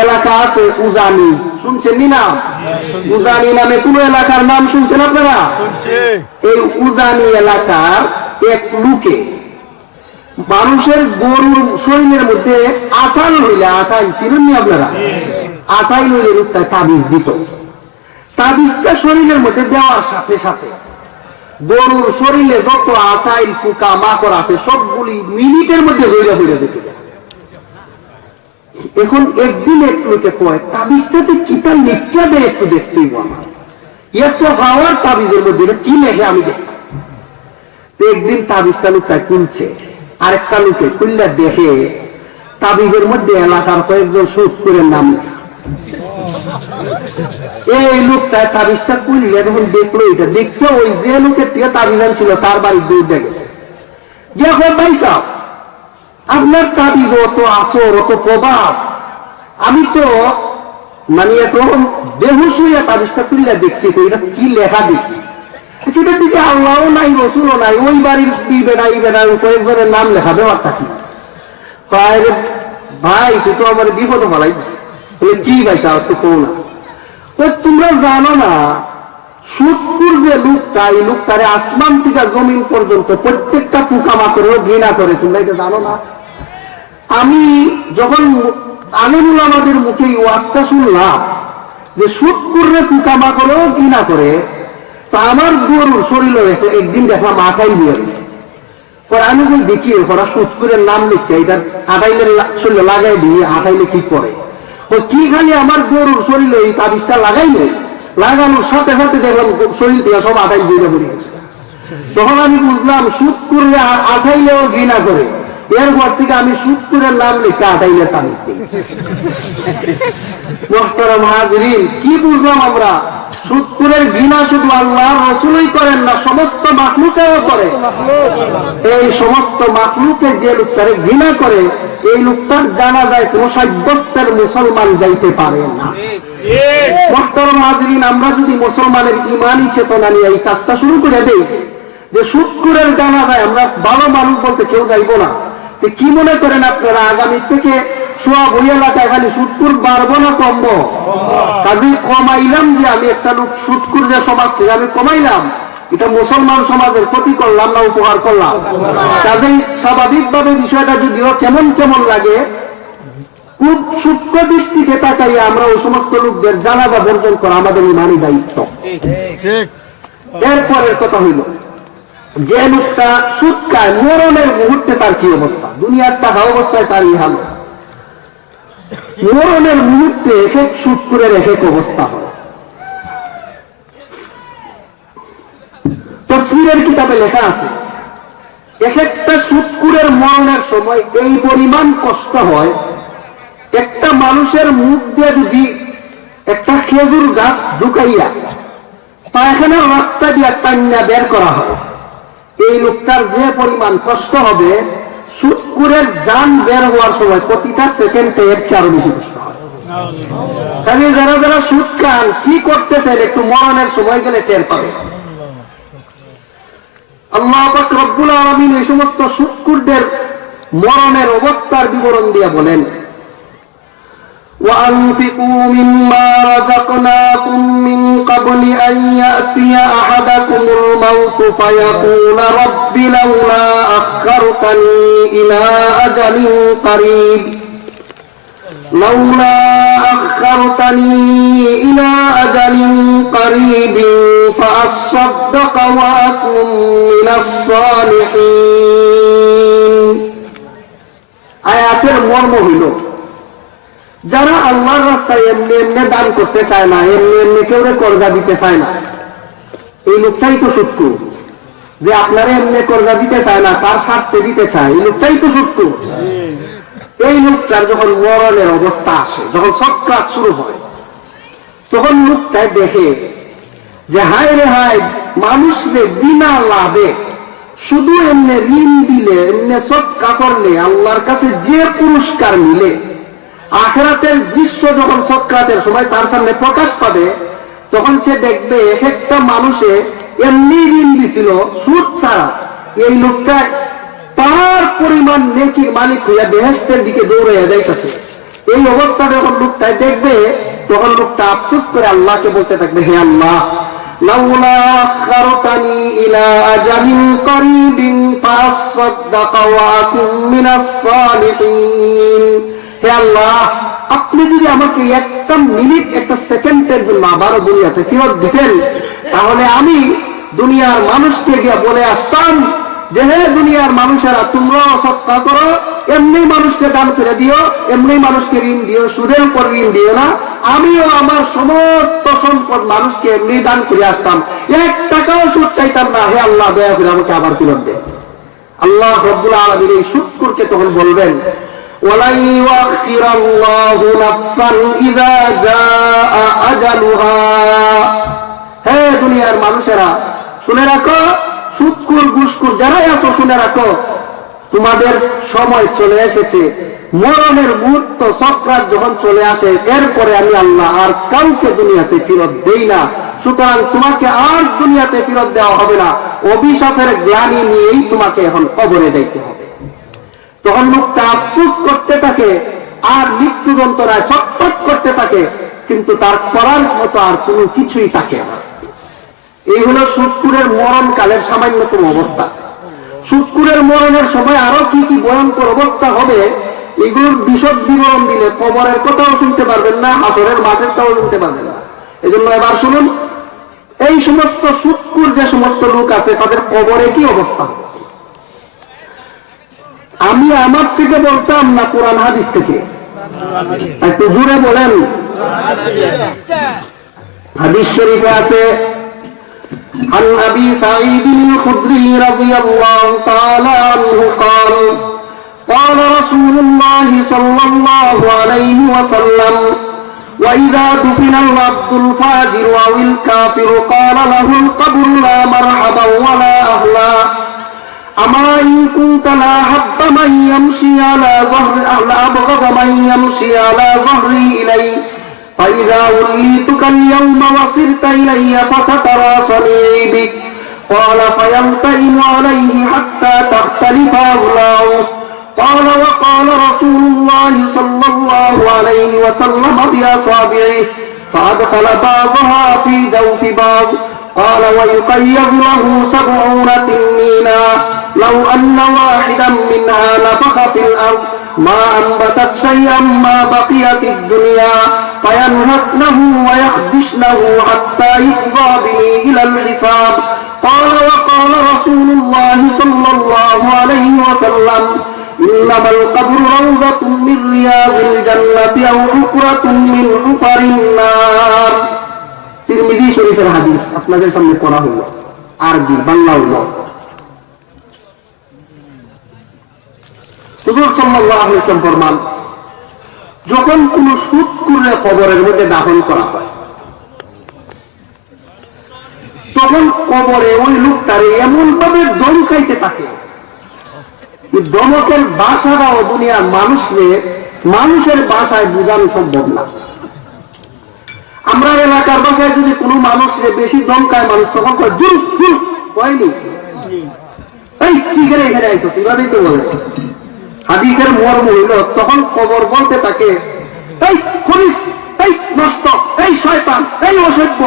এলাকা আছে উজানি, শুনছেন নি নাম? উজানি নামে কোন এলাকার নাম শুনছেন আপনারা? এই উজানি এলাকার এক লোকে মানুষের গরুর শরীরের মধ্যে আঠাল হইলে, আঠাই ছিলেন আপনারা? আঠাই হইলে লোকটায় তাবিজ দিত। তাবিজটা শরীরের মধ্যে দেওয়ার সাথে সাথে গরুর শরীরে যত আঠাইল পোকা মাকড় আছে সবগুলি মিনিটের মধ্যে জৈরা হইয়া যেত। এখন একদিন এক লোকে কয়, তাবিজটাতে কি তার লেখা দেয় একটু দেখতেই আমার, এত হাওয়ার তাবিজের মধ্যে কি লেখে আমি দেখতাম। একদিন তাবিজটা লোকটা খুলছে, আরেকটা লোকে খুললে দেখে তাবিজের মধ্যে এলাকার কয়েকজন সুদখোরের নাম লেখা। এই লোকটা তাবিজটা খুললে যখন দেখলো, এটা দেখছে ওই যে লোকের থেকে তাবিজ ছিল তার বাড়ির দৌড় গেছে। যখন ভাই সাহেব, আপনার তাবিজ অত আসর, অত প্রভাব, আমি তো মানে এখন বেহুশ হইয়া তাবিজটা খুললে দেখছি, এটা কি লেখা দেখি। সেটা দিকে আল্লাহও নাই, রসুলও নাই, ওই বাড়ির কয়েকজনের নাম লেখা দেওয়ারটা কি? ভাই তুই তো আমার বিপদ ফলাই কি ভাই সাহেব, তো কো না। তোমরা জানো না, সুদখোর যে লোকটা, এই লোকটারে আসমান থেকে জমিন পর্যন্ত প্রত্যেকটা পোকামাকড়েও ঘৃণা করে, তোমরা এটা জানো না? আমি যখন আলেম উলামাদের মুখে এই ওয়াজটা শুনলাম যে সুদখোররে পোকামাকড়েও ঘৃণা করে, তো আমার গরুর শরীরে একদিন দেখলাম আঠাইল হয়ে গেছে। পরে আমি ওই দেখি ওরা সুদখোরের নাম লিখছে, এটা আঠাইলের শরীরে লাগাই দিয়ে আঠাইলে কি করে। তো কি খালি আমার গরুর শরীরে এই তাবিজটা লাগাইলে, লাগানোর সাথে সাথে দেখলাম শরীর থেকে সব আটাই ঘৃণা করে গেছে। তখন আমি বুঝলাম সুদ করে আঠাইলেও ঘৃণা করে, এরপর থেকে আমি সুদ করে নাম লিখে আটাইলে তাবিজ দিই। মোহতারাম হাজরিন, কি বুঝলাম আমরা? সুদখোরের ঘৃণা শুধু আল্লাহ রাসূলই করেন না, সমস্ত মাখলুকেও করে। এই সমস্ত মাখলুকে যে লোকটারে ঘৃণা করে, এই লোকটার জানাজায় কোনো সাব্যস্তের মুসলমান যাইতে পারে না। মোহতারাম হাজরিন, আমরা যদি মুসলমানের ইমানি চেতনা নিয়ে এই কাজটা শুরু করে দেই যে সুদখোরের জানাজায় আমরা ভালো মানুষ বলতে কেউ যাইব না, তো কি মনে করেন আপনারা আগামী থেকে সব ওই এলাকায় খালি সুদখোর বাড়বো না কমবো? কাজেই কমাইলাম যে আমি একটা লোক সুদখোর যে সমাজ থেকে আমি কমাইলাম, এটা মুসলমান সমাজের ক্ষতি করলাম না উপকার করলাম? কাজেই স্বাভাবিকভাবে বিষয়টা যদিও কেমন কেমন লাগে, খুব সূক্ষ্ম দৃষ্টিতে তাকাইয়া আমরা ওই সমস্ত লোকদের জানাজা বর্জন করা আমাদের ইমানি দায়িত্ব। এরপরের কথা হইল, যে লোকটা সুদ খায় মরণের মুহূর্তে তার কি অবস্থা? দুনিয়ার টাকা অবস্থায় তার এই হাল, মরণের মুহূর্তে এক এক সুদখোরের এক এক অবস্থা হয়। তাফসীরের কিতাবে লেখা আছে, এক একটা সুদখোরের মরণের সময় এই পরিমাণ কষ্ট হয়, একটা মানুষের মুখ দিয়ে যদি একটা খেজুর গাছ ঢুকাইয়া পায়খানার রাস্তা দিয়ে টান্না বের করা হয়, এই লোকটার যে পরিমাণ কষ্ট হবে, সুদখোরের জান বের হওয়ার সময় প্রতিটা সেকেন্ডে এর চেয়ে আরো বেশি কষ্ট হয়। তাহলে যারা যারা সুদ খান কি করতেছেন, একটু মরণের সময় গেলে টের পাবে। আল্লাহ পাক রব্বুল আলামিন এই সমস্ত সুদখোরদের মরণের অবস্থার বিবরণ দিয়ে বলেন, وأنفقوا مما رزقناكم من قبل أن يأتي أحدكم الموت فيقول رب لولا أخرتني إلى أجل قريب فأصدق وأكن من الصالحين। আয়াতের মর্ম হইল, যারা আল্লাহর রাস্তায় এমনি এমনি দান করতে চায় না, এমনি এমনি কেউ কর্জা দিতে চায় না, এই লোকটাই তো সুদখোর। যে আপনারা এমনি কর্জা দিতে চায় না, তার স্বার্থে দিতে চায়, এই লোকটাই তো সুদখোর। এই লোকটার যখন মরণের অবস্থা আসে, যখন সক্রাত শুরু হয়, তখন লোকটাই দেখে যে হায় রে হায়, মানুষরে বিনা লাভে শুধু এমনি ঋণ দিলে, এমনি সৎকা করলে আল্লাহর কাছে যে পুরস্কার মিলে, আখিরাতের দৃশ্য যখন সক্রাতের সময় তার সামনে প্রকাশ পাবে, তখন সে দেখবে এক একটা মানুষে এমনি ঋণ দিছিল সুদ ছাড়া, এই লোকটা তার পরিমাণ নেকির মালিক হইয়া বেহেশতের দিকে দৌড়াইয়া যাইতেছে। এই অবস্থা যখন লোকটা দেখবে, তখন লোকটা আফসোস করে আল্লাহকে বলতে থাকবে, হে আল্লাহ, লাউলা আখখারতানি ইলা আজালিন করিবিন ফাআসসাদদাকা ওয়া আকুন মিনাস সালিহিন। হে আল্লাহ, আপনি যদি আমাকে একটা মিনিট, একটা সেকেন্ডের জন্য আবারও দুনিয়াতে ফেরত দিতেন, তাহলে আমি দুনিয়ার মানুষকে গিয়ে বলে আসতাম যে হে দুনিয়ার মানুষেরা, তোমরাও সৎকার করো, এমনি মানুষকে দান করে দিও, এমনি মানুষকে ঋণ দিও, সুদের উপর ঋণ দিও না। আমিও আমার সমস্ত সম্পদ মানুষকে এমনি দান করে আসতাম, 1 টাকাও সুদ চাইতাম না। হে আল্লাহ, দয়া করে আমাকে আবার ফেরত দেন। আল্লাহ রব্বুল আলামিন এই সুদখোরকে তখন বলবেন, ওয়ালাই ইউআখিরাল্লাহু নাফসান ইযা জাআ আজালুহা। হে দুনিয়ার মানুষেরা, শুনে রাখো, সুদখোর ঘুষখোর যারাই আছো, শুনে রাখো, তোমাদের সময় চলে এসেছে। মরণের মুহূর্ত সক্রাত যখন চলে আসে, এরপরে আমি আল্লাহ আর কাউকে দুনিয়াতে ফেরত দেই না। সুতরাং তোমাকে আর দুনিয়াতে ফেরত দেওয়া হবে না, অভিশাপের গ্লানি নিয়েই তোমাকে এখন কবরে যাইতে হবে। তখন লোকটা আফসোস করতে থাকে আর মৃত্যু যন্ত্রণায় ছটফট করতে থাকে, কিন্তু তার করার মতো আর কোনো কিছুই থাকে না। এই হলো সুদখোরের মরণকালের সামান্যতম অবস্থা। সুদখোরের মরণের সময় আরো কি কি ভয়ঙ্কর অবস্থা হবে, এগুলোর বিশদ বিবরণ দিলে কবরের কথাও শুনতে পারবেন না, হাসরের মাঠেরটাও শুনতে পারবেন না। এই জন্য এবার শুনুন, এই সমস্ত সুদখোর যে সমস্ত লোক আছে, তাদের কবরে কি অবস্থা হবে। আমি আমার থেকে বলতাম না, কোরআন হাদিস থেকে। একটু জোরে বলেন। হাদিস শরীফে আছে عن أبي سعيد الخدري رضي الله تعالى عنه قال قال رسول الله صلى الله عليه وسلم وإذا دفن العبد الفاجر أو الكافر قال له القبر لا مرحبا ولا أهلا أما إن كنت لا حب من يمشي على ظهر أبغض من يمشي على ظهري إلي فإذا وليتك اليوم وصرت إلي فسترى صنيعي بك قال فيلتئم عليه حتى تختلف أضلاعه قال وقال رسول الله صلى الله عليه وسلم بأصابعه فأدخل بعضها في جوف بعض قال ويقيض له 70 تنينا لو أن واحدا منها نفخ في الأرض ما أنبتت شيئا ما بقيت الدنيا فينهسنه ويخدشنه حتى يفضى به إلى الحساب قال وقال رسول الله صلى الله عليه وسلم إنما القبر روضة من رياض الجنة أو حفرة من حفر النار তিরমিজি শরীফের হাদিস আপনাদের সামনে পড়া হলো, আরবি বাংলা হলো। হুজুর সাল্লাল্লাহু আলাইহি ওয়াসাল্লাম ফরমান, যখন কোন সুদখোরকে কবরের মধ্যে দাফন করা হয় তখন কবরে ওই লোকটারে এমন ভাবে দমকাইতে থাকে, এই দমকের ভাষাটাও দুনিয়ার মানুষের ভাষায় বোঝানো সম্ভব না। আমরা এলাকার ভাষায় যদি কোনো মানুষকে বেশি দমকায়, মানুষ তখন কয় জুর জুর, হয়নি এই কি করে এখানে আইছো, কিভাবেই তো বলে। হাদিসের মর্ম হইল তখন কবর বলতে থাকে এই খবিস, এই নষ্ট, এই শয়তান, এই অসভ্য,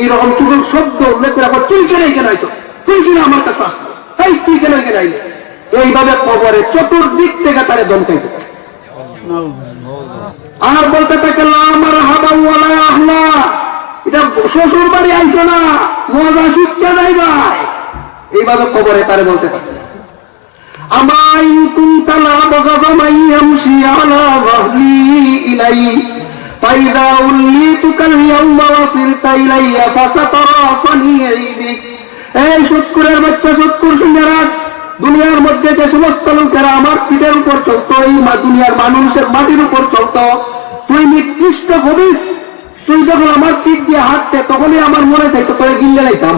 এইরকম কিছু শব্দ উল্লেখ করে তুই কেন এখানে আইছো, তুই কিনা আমার কাছে আসলো, এই তুই কেন এখানে আইলে, এইভাবে কবরে চতুর্দিক থেকে তারে দমকাইতে থাকে। আর বলতে থাকে আমার হাবা ওয়ালা আহলা, এটা শ্বশুর বাড়ি আইছো না, মজা শিক্ষা যাই ভাই, এইভাবে কবরে তারে বলতে থাকে। আমাই কুনতা লা বাগাবা মাইয়ামশি আলা যাহরি ইলাই ফাইদা উল্লিতুকাল ইয়াউমা ওয়াসিলতা ইলাইয়া ফাসাতারা সানিই বিক। এই শুকরের বাচ্চা, শুকর শুনে রাখ, দুনিয়ার মধ্যে যে সমস্ত লোকেরা আমার পিঠের উপর চলতো, এই দুনিয়ার মানুষের মাটির উপর চলতো, তুই নিকৃষ্ট হবিস। তুই যখন আমার পিঠ দিয়ে হাঁটতে তখনই আমার মনে চাইতো তোরে গিলে লাইতাম,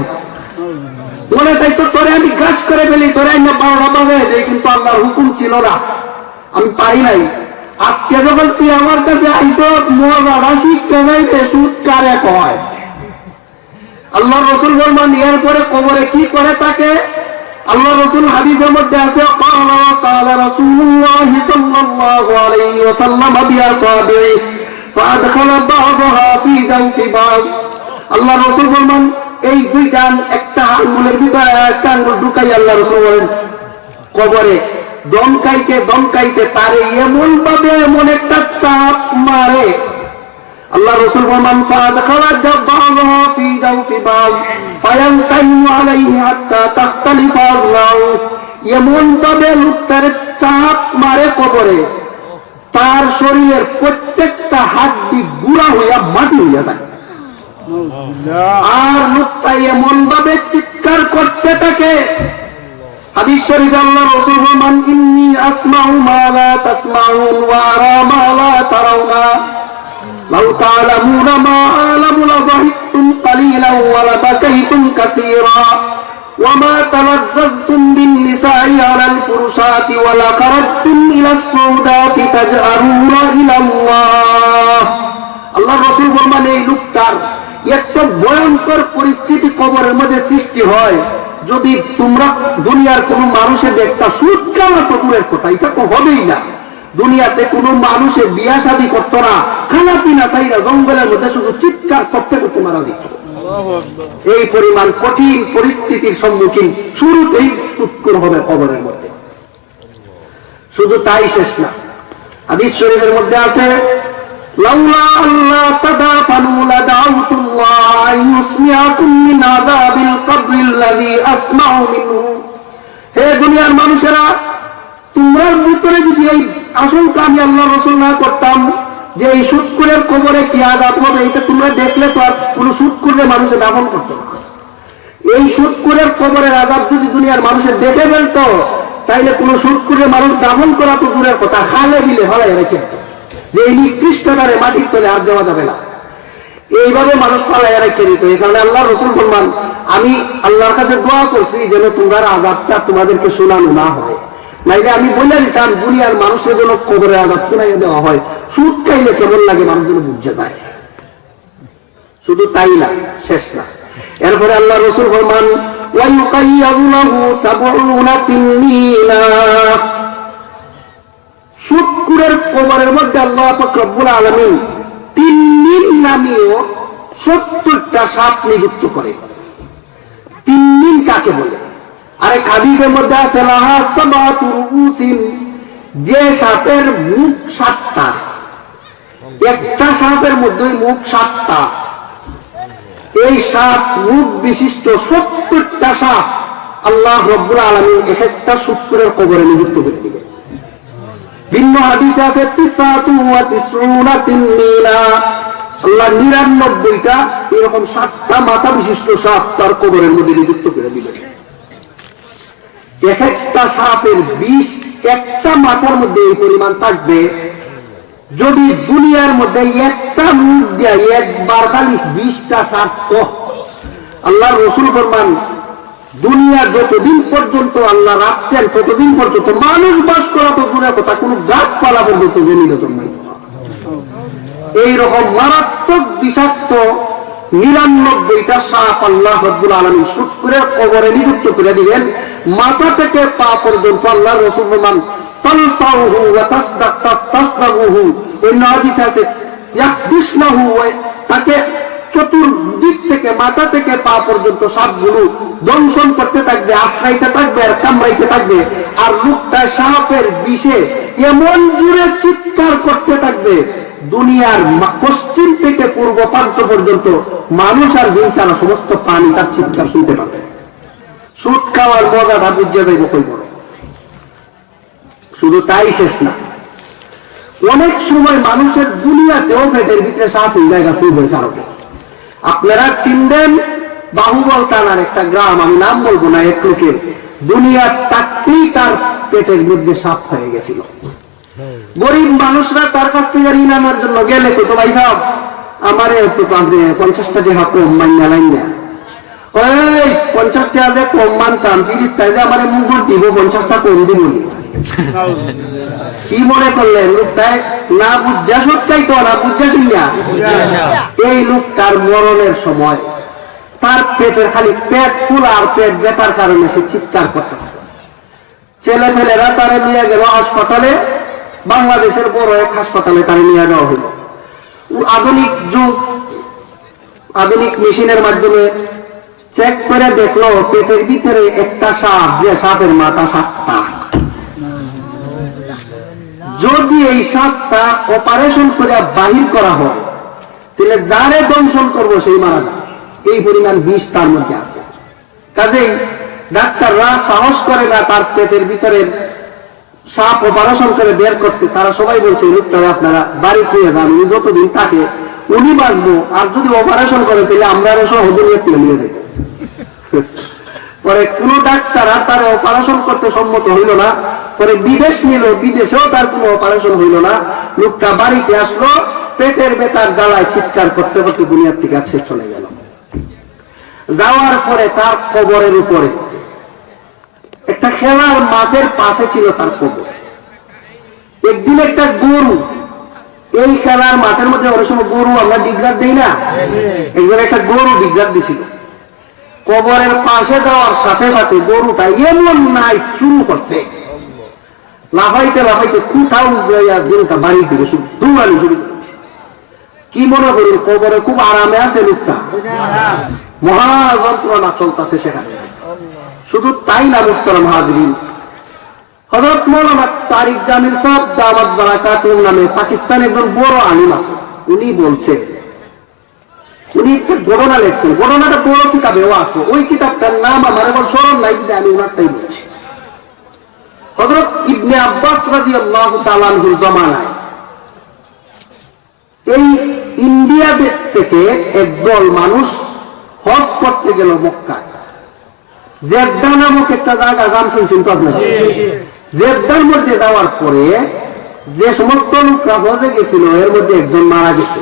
মনে চাইতো তোরে আমি গ্রাস করে ফেলি, তোরে আমি 12টা বাজায় দেয়, কিন্তু আল্লাহর হুকুম ছিল না, আমি পারি নাই। আজকে যখন তুই আমার কাছে আইসো মজাটা শিক্ষা যাইতে সুদ কারে কয়। আল্লাহ রসুল বলবেন এরপরে কবরে কি করে তাকে। আল্লাহ রসুল হাদিসের মধ্যে আছে قال رسول الله صلى الله عليه وسلم بأصابعه فأدخل بعضها في جوف بعض। আল্লাহ রসুল বলবেন এই দুইটা একটা আঙ্গুলের ভিতরে একটা আঙ্গুল ঢুকাই আল্লাহ রসুল বলেন কবরে দমকাইতে দমকাইতে তারে এমন ভাবে এমন একটা চাপ মারে। আল্লাহ রসুল বলবেন ফাদখালা জাববাহা ফি জাওফি বাল ফায়ানতাইমু আলাইহি হাত্তা তাখতালিফা আল্লাহ। এমন ভাবে লোকটার চাপ মারে কবরে, তার শরীরের প্রত্যেকটা হাড্ডি গুঁড়া হইয়া মাটি হইয়া যায়। আর লোকটা এমন ভাবে চিৎকার করতে থাকে। হাদিস শরীফে আল্লাহ রাসূল বলেন ইন্নী আসমাউ মা লা তাসমাউন ওয়া আরা মা লা তারাউনা লাউ তা'লামুনা মা আ'লামু লাযহিকতুম কালীলান ওয়া লাবাকাইতুম কাসীরা ওয়া মা তালাজ্জাতুম বিন-নিসা'i 'আলাল ফুরুশাতি ওয়া লা খারাজতুম ইলাস সাউদাতি তাজআরুনা ইলা আল্লাহ। আল্লাহ রাসূল বলেন এই লোকটার একটা ভয়ঙ্কর পরিস্থিতি কবরের মধ্যে সৃষ্টি হয়, যদি তোমরা দুনিয়ার কোন মানুষে দেখতা সুদ খাওয়া তো দূরের কথা, এটা তো হবেই না। দুনিয়াতে কোন মানুষে বিয়া শাদী করতো না, খানা পিনা চাইরা জঙ্গলের মধ্যে শুধু চিৎকার করতে করতে মারা যেত। এই পরিমাণ কঠিন পরিস্থিতির সম্মুখীন শুরুতেই সুদখোর হবে কবরের মধ্যে। শুধু তাই শেষ না, হাদিস শরীফের মধ্যে আছে লাউলা আল্লাহ তাদাফানু লাদাউতুল্লাহ আন ইউসমিআকুম মিন আযাবিল কবরিল্লাযী আসমাউ মিনহু। হে দুনিয়ার মানুষেরা, তোমরা ভিতরে যদি এই আশঙ্কা আমি আল্লাহ রাসূল না করতাম বললাম যে এই সুদকুরের কবরে কি আযাব হবে, এটা তোমরা দেখলে তো আর কোনো সুদকুরে মানুষের দাফন করতো না। এই সুদকুরের কবরের আযাব যদি দুনিয়ার মানুষের দেখে ফেলতো, তাইলে কোন সুদকুরে মানুষ দাফন করা তো দূরের কথা, খালে বিলে হলাই রেখে যে এই নিকৃষ্টতারে মাটির তলে আর দেওয়া যাবে না, এইভাবে মানুষ ফালাই রেখে দিত। এই কারণে আল্লাহ রসুল বললেন, আমি আল্লাহর কাছে দোয়া করছি যেন তোমরা আযাবটা তোমাদেরকে শোনানো না হয়, নাইলে আমি বলে দিতাম দুনিয়ার মানুষের জন্য কবরের আযাব শোনাইয়া দেওয়া হয়। সুদ খাইলে কেমন লাগে মানুষগুলো বুঝে যায়। শুধু তাই না, শেষ না, এরপরে আল্লাহ রসুল ফরমান সুদকুরের কবরের মধ্যে আল্লাহ পাক রব্বুল আলামিন তিন্নিন নামীয় 70টা সাপ নিযুক্ত করে। তিন্নিন কাকে বলে? আরেক হাদিসের মধ্যে আছে লাহা সাবাতু রুউসিন, যে সাপের মুখ 7টা, একটা সাপের মধ্যে মুখ 7টা, এই 7 মুখ বিশিষ্ট 70টা সাপ আল্লাহ রব্বুল আলামিন এক একটা সুদকুরের কবরে নিযুক্ত করে দিবে। ভিন্ন হাদিসে আছে 99 তিন্নিনা, আল্লাহ 99টা এরকম 7টা মাথা বিশিষ্ট সাপ তার কবরের মধ্যে নিযুক্ত করে দিবে। এক একটা সাপের বিষ একটা মাথার মধ্যে এই পরিমাণ থাকবে, যদি দুনিয়ার মধ্যে একটা মুখ দেয় একবার খালি 20টা সাপ, তো আল্লাহ রসুল ফরমান দুনিয়া যতদিন পর্যন্ত আল্লাহ রাখতেন ততদিন পর্যন্ত মানুষ বাস করা তো দূরের কথা, কোন গাছপালা পর্যন্ত জমিনে জন্মাইত না। এইরকম মারাত্মক বিষাক্ত 99টা সাপ আল্লাহ রাব্বুল আলামিন সুদকুরের কবরে নিযুক্ত করে দিবেন। মাথা থেকে পা পর্যন্ত আল্লাহ রাসূল ফরমান তালসাউহু ওয়া তাসদাকুহু, অন্য হাদিসে আছে ইয়াখদিশনাহু, তাকে চতুর্দিক থেকে মাথা থেকে পা পর্যন্ত সাপগুলো দংশন করতে থাকবে, আশ্রাইতে থাকবে আর কামড়াইতে থাকবে। আর লোকটা সাপের বিষে এমন জোরে চিৎকার করতে থাকবে, দুনিয়ার পশ্চিম থেকে পূর্ব প্রান্ত পর্যন্ত মানুষ আর জিন ছাড়া সমস্ত প্রাণী তার চিৎকার শুনতে পাবে। সুদ খাওয়ার মজাটা বুঝে যাইব কই বড়। শুধু তাই শেষ না, অনেক সময় মানুষের দুনিয়াতেও পেটের ভিতরে সাপ হয়ে জায়গা সুদের কারণে। আপনারা চিনবেন বাহুবল থানার একটা গ্রাম, আমি নাম বলবো না, এক লোকের দুনিয়ার থাকতেই তার পেটের মধ্যে সাপ হয়ে গেছিল। গরিব মানুষরা তার কাছ থেকে ঋণ আনার জন্য গেলে তো ভাই সাহেব আমারে তো আপনি 50টা টাকা কম মাইনা লাইন না, ওই 50 টাকা যে কম মানতাম, 30 টাকা যে আমার মুগুর দিব 50টা কম দিব। কি মনে করলেন লোকটাই না বুঝা সত্যি তো না বুঝা শুনিয়া। এই লোকটার মরণের সময় তার পেটের খালি পেট ফুল আর পেট ব্যথার কারণে সে চিৎকার করতেছে। ছেলে ফেলেরা তারে নিয়ে গেল হাসপাতালে, বাংলাদেশের বড় এক হাসপাতালে তারে নিয়ে যাওয়া হলো। আধুনিক যুগ, আধুনিক মেশিনের মাধ্যমে চেক করে দেখলো পেটের ভিতরে একটা সাপ, যে সাপের মাথা 7টা। যদি এই সাপটা অপারেশন করে বাহির করা হয়, তাহলে যারে দংশন করবো সেই মারা যাবে, এই পরিমাণ বিষ তার মধ্যে আছে। কাজেই ডাক্তাররা সাহস করে না তার পেটের ভিতরে সাপ অপারেশন করে বের করতে। তারা সবাই বলছে লোকটা আপনারা বাড়ি নিয়ে যান, উনি যতদিন থাকে উনি বাঁচবো, আর যদি অপারেশন করে তাহলে আমরা সহজে তুলে নিয়ে যাবো। পরে কোন ডাক্তার আর তার অপারেশন করতে সম্মত হইল না, পরে বিদেশ নিল, বিদেশেও তার কোনো অপারেশন হইল না। লোকটা বাড়িতে আসলো, পেটের ব্যথার জ্বালায় চিৎকার করতে করতে দুনিয়ার থেকে শেষ চলে গেল। যাওয়ার পরে তার কবরের উপরে একটা খেলার মাঠের পাশে ছিল তার কবর। একদিন একটা গরু, এই খেলার মাঠের মধ্যে অনেক সময় গরু আমরা ডিগ্রার দেই না, একজন একটা গরু ডিগ্রার দিছিল। কবরের পাশে যাওয়ার সাথে সাথে গরুটা এমন নাই শুরু করছে, লাফাইতে লাফাইতে কুঠাও গরুটা বাড়ির দিকে দৌড়ানি শুরু করেছে। কি মনে করুন কবরে খুব আরামে আছে লোকটা, মহা যন্ত্রণা চলতেছে সেখানে। শুধু তাই না মুহতারাম হাজরিন, হযরত মাওলানা তারিক জামিল সাহেব দাওয়াত বারাকাতুহ নামে পাকিস্তানের একজন বড় আলিম আছে, উনি বলছে, উনি একটা ঘটনা লেখছেন, ঘটনাটা বড় কিতাবেও আছে, ওই কিতাবটার নাম আমার এখন স্মরণ নাই, কিন্তু আমি ওনারটাই বলছি। হযরত ইবনে আব্বাস রাদিয়াল্লাহু তাআলা আনহুর জামানায় এই ইন্ডিয়া থেকে একদল মানুষ হজ করতে গেল মক্কায়। জেদ্দা নামক একটা জায়গা, গান শুনছেন তো আপনারা? জেদ্দার মধ্যে যাওয়ার পরে যে সমস্ত লোকরা হজে গেছিল এর মধ্যে একজন মারা গেছে।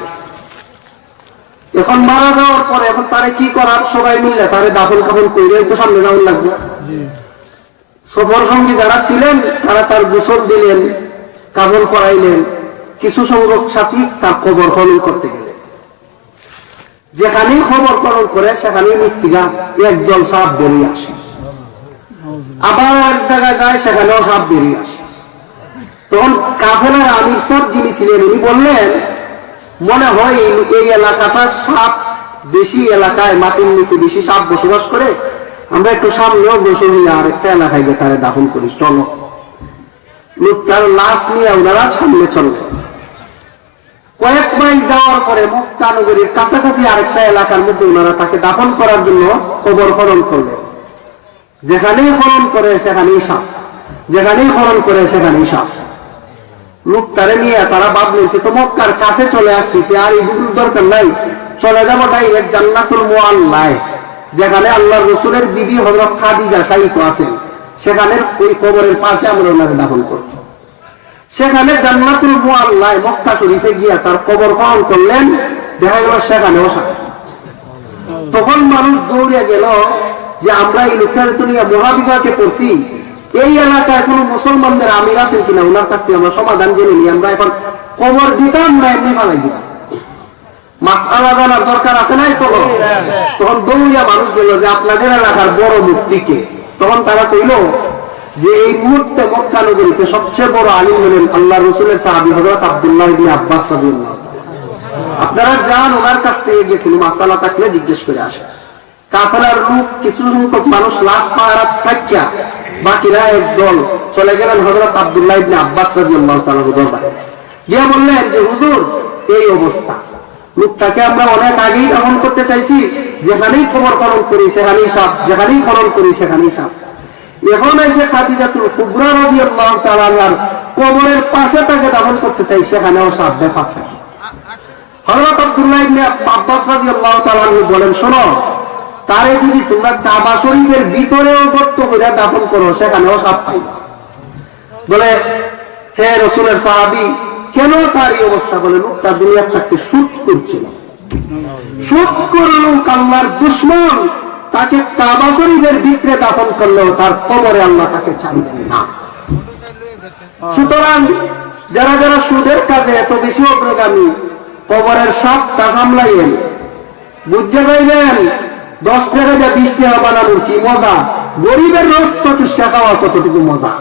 এখন মারা যাওয়ার পরে এখন তারে কি করার, সবাই মিললে তারে দাফন কাফন করে তো সামনে যাওয়ার লাগবে। সফর সঙ্গী যারা ছিলেন তারা তার গোসল দিলেন, কাফন করাইলেন। কিছু সংখ্যক সাথী তার কবর খনন করতে গেলেন। যেখানেই খবর খনন করে সেখানেই মিস্ত্রিরা একদল সাপ বেরিয়ে আসে, আবার এক জায়গায় যায় সেখানেও সাপ বেরিয়ে আসে। তখন কাফেলার আমির সাহেব যিনি ছিলেন উনি বললেন, মনে হয় এই এলাকাটা সাপ বেশি, এলাকায় মাটির নিচে বেশি সাপ বসবাস করে, আমরা একটু সামনেও বসে নিয়ে আরেকটা এলাকায় গিয়ে তারা দাফন করি, চলো। লোকটার লাশ নিয়ে ওনারা সামনে চললেন। কয়েক মাইল যাওয়ার পরে মক্কা নগরীর কাছাকাছি আরেকটা এলাকার মধ্যে ওনারা তাকে দাফন করার জন্য কবর খনন করলেন। যেখানেই খনন করে সেখানেই সাপ, যেখানেই খনন করে সেখানেই সাপ। লোকটারে নিয়ে তারা ভাবলেন যে তো মক্কার কাছে চলে আসছি, আর এই দরকার নাই, চলে যাবো ডাইরেক্ট জান্নাতুল মুআল্লায়, যেখানে আল্লাহর রাসূলের বিবি হযরত খাদিজা শায়িত আছেন, সেখানে ওই কবরের পাশে আমরা ওনাকে দাফন করব। সেখানে জান্নাতুল মুআল্লায় মক্কা শরীফে গিয়ে তার কবর খনন করলেন। দেখা গেল সেখানেও সাপ। তখন মানুষ দৌড়ে গেল যে আমরা এই লোকটার তো নিয়ে মহাবিভাগে পড়ছি, এই এলাকায় কোন মুসলমানদের আমির আছেন কিনা, ওনার কাছ থেকে আমরা সমাধান জেনে নিই, আমরা এখন কবর দিতাম না এমনি ফালাই দিতাম, মাসআলা জানার দরকার আছে নাই? তখন দৌড়িয়া মানুষ গেল যে আপনাদের এলাকার বড় মুফতিকে। তখন তারা কইল যে এই মুহূর্তে মক্কা নগরীতে সবচেয়ে বড় আলিম হলেন আল্লাহ রাসূলের সাহাবী হযরত আব্দুল্লাহ ইবনে আব্বাস রাদিয়াল্লাহু তাআলা। আপনারা যান ওনার কাছ থেকে গিয়ে কোনো মাসআলা থাকলে জিজ্ঞেস করে আসেন। কাফেলার লোক কিছু সংখ্যক মানুষ লাশ পাহারা থাকিয়া বাকিরা একদল চলে গেলেন হযরত আব্দুল্লাহ ইবনে আব্বাস রাদিয়াল্লাহু তাআলার দরবারে। গিয়ে বললেন যে হুজুর এই অবস্থা, লোকটাকে আমরা অনেক আগেই দাফন করতে চাইছি, যেখানেই খবর খনন করি সেখানেই সাপ, যেখানেই খনন করি সেখানেই সাপ। এখন এসে খাদিজাতুল কুবরা রাদিয়াল্লাহু তাআলা আনহার কবরের পাশে তাকে দাফন করতে চাই, সেখানেও সাপ দেখা থাকে। হযরত আব্দুল্লাহ ইবনে আব্বাস রাদিয়াল্লাহু তাআলা বলেন, শোনো, তারে যদি তোমরা কাবা শরীফের ভিতরেও গর্ত করে দাফন করো সেখানেও সাপ পাইবা। বলে হে রাসূলের সাহাবী, কেন তার এই অবস্থা? বলে লোকটা দুনিয়ার থাকতে সুদ করছিল, সুদ করে লোক আল্লাহর দুশমন, তাকে কাবা শরীফের ভিতরে দাফন করলেও তার কবরে আল্লাহ তাকে ছাড়বেন না। সুতরাং যারা যারা সুদের কাজে এত বেশি অগ্রগামী, কবরের সাপটা সামলাইয়েন, বুঝতে পাইলেন 10 টাকা যা 20 টাকা বানানোর কি মজা, গরিবের রক্ত চুষা খাওয়া কতটুকু মজা।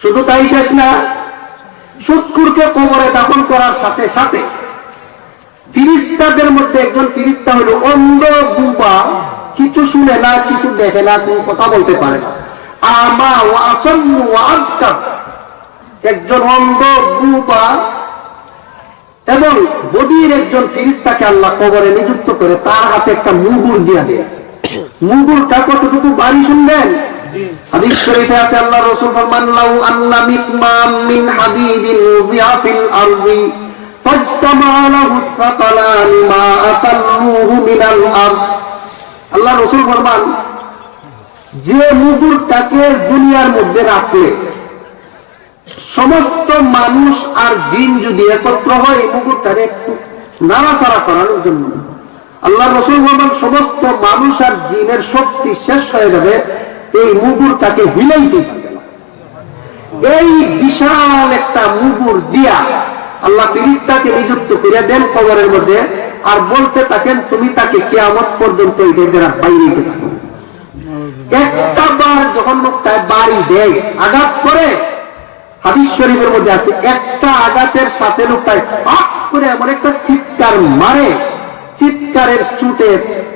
শুধু তাই শেষ না, সুদখোরকে কবরে দাফন করার সাথে সাথে ফিরিস্তাদের মধ্যে একজন ফিরিস্তা হলো অন্ধ বুবা, কিছু শুনে না, কিছু দেখে না, কোনো কথা বলতে পারে না, আমা ওয়া আসাম্মু ওয়া আবকার, একজন অন্ধ বুবা এবং বদির একজন ফিরিস্তাকে আল্লাহ কবরে নিযুক্ত করে তার হাতে একটা মুগুর দিয়ে দেয়। মুগুরটা কতটুকু বাড়ি শুনবেন? হাদিস শরীফে আছে আল্লাহ রাসূল ফরমান, লাউ আন্না মিকমাম মিন হাদিদিন উযিয়া ফিল আরদি ফাজতামা লাহু সাকালান মা আকাল্লুহু মিনাল আরদ। আল্লাহ রাসূল ফরমান, যে মুগুরটাকে দুনিয়ার মধ্যে রাখলে সমস্ত মানুষ আর জিন যদি একত্র হয় মুকুটটারে একটু নাড়াচাড়া করানোর জন্য, আল্লাহ রাসূল বলেন সমস্ত মানুষ আর জিনের শক্তি শেষ হয়ে যাবে, এই মুগুরটাকে হিলাইতে পারবে না। এই বিশাল একটা মুগুর দিয়া আল্লাহ ফেরেশতাকে নিযুক্ত করে দেন কবরের মধ্যে, আর বলতে থাকেন তুমি তাকে কিয়ামত পর্যন্ত এই দ্বারা বাইরে দিতে থাকো। একটা বার যখন লোকটা বাড়ি দেয়, আঘাত করে, হাদিস শরীফের মধ্যে আছে একটা আঘাতের সাথে লোকটায় পাক করে এমন একটা চিৎকার মারে, চিৎকারের চুটে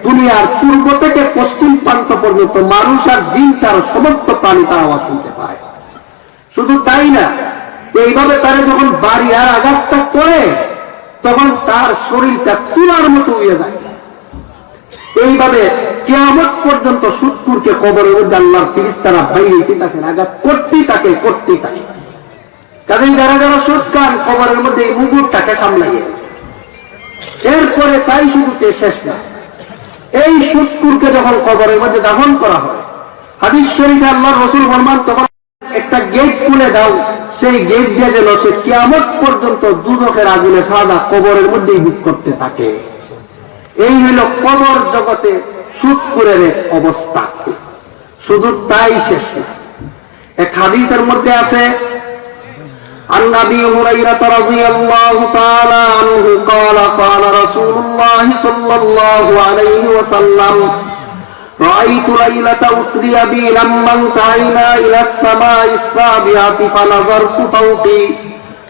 দুনিয়ার পূর্ব থেকে পশ্চিম প্রান্ত পর্যন্ত মানুষ আর জিন ছাড়া সমস্ত প্রাণী তার আওয়াজ শুনতে পায়। শুধু তাই না, এইভাবে তারা যখন বাড়ি আর আঘাতটা করে তখন তার শরীরটা তুলার মতো উড়ে যায়। এইভাবে কিয়ামত পর্যন্ত সুদখোরকে কবরের মধ্যে আল্লাহর ফেরেশতারা বাইরে থাকেন, আঘাত করতেই থাকে। কাজে যারা যারা সুদ খান কবরের মধ্যে এই মুকুটটাকে সামলাইয়ে, এরপরে তাই শুধু শেষ না, এই সুদকুরকে যখন কবরের মধ্যে দাফন করা হয়, হাদিস শরীফে আল্লাহর রাসূল ফরমান তখন একটা গেট খুলে দাও, সেই গেট দিয়ে যেন সে কিয়ামত পর্যন্ত দুজখের আগুনে সাদা কবরের মধ্যেই ভোগ করতে থাকে। এই হইল কবর জগতে সুদকুরের অবস্থা। শুধু তাই শেষ না, এক হাদিসের মধ্যে আছে عن أبي هريرة رضي الله تعالى عنه قال قال رسول الله صلى الله عليه وسلم رأيت ليلة أسري بي لما انتهينا إلى السماء السابعة فنظرت فوقي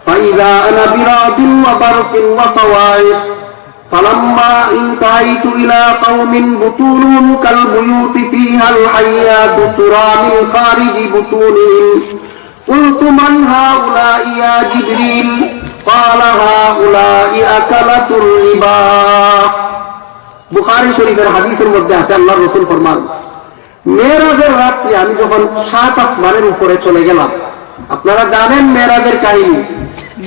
فإذا أنا برعد وبرق وصواعق فلما انتهيت إلى قوم بطونهم كالبيوت فيها الحيات ترى من خارج بطونهم قلت من هؤلاء يا جبريل قال هؤلاء أكلة الربا। বুখারী শরীফের হাদিসের মধ্যে আছে আল্লাহর রাসূল ফরমান, মেরাজের রাত্রে আমি যখন 7 আসমানের উপরে চলে গেলাম। আপনারা জানেন মেরাজের কাহিনী,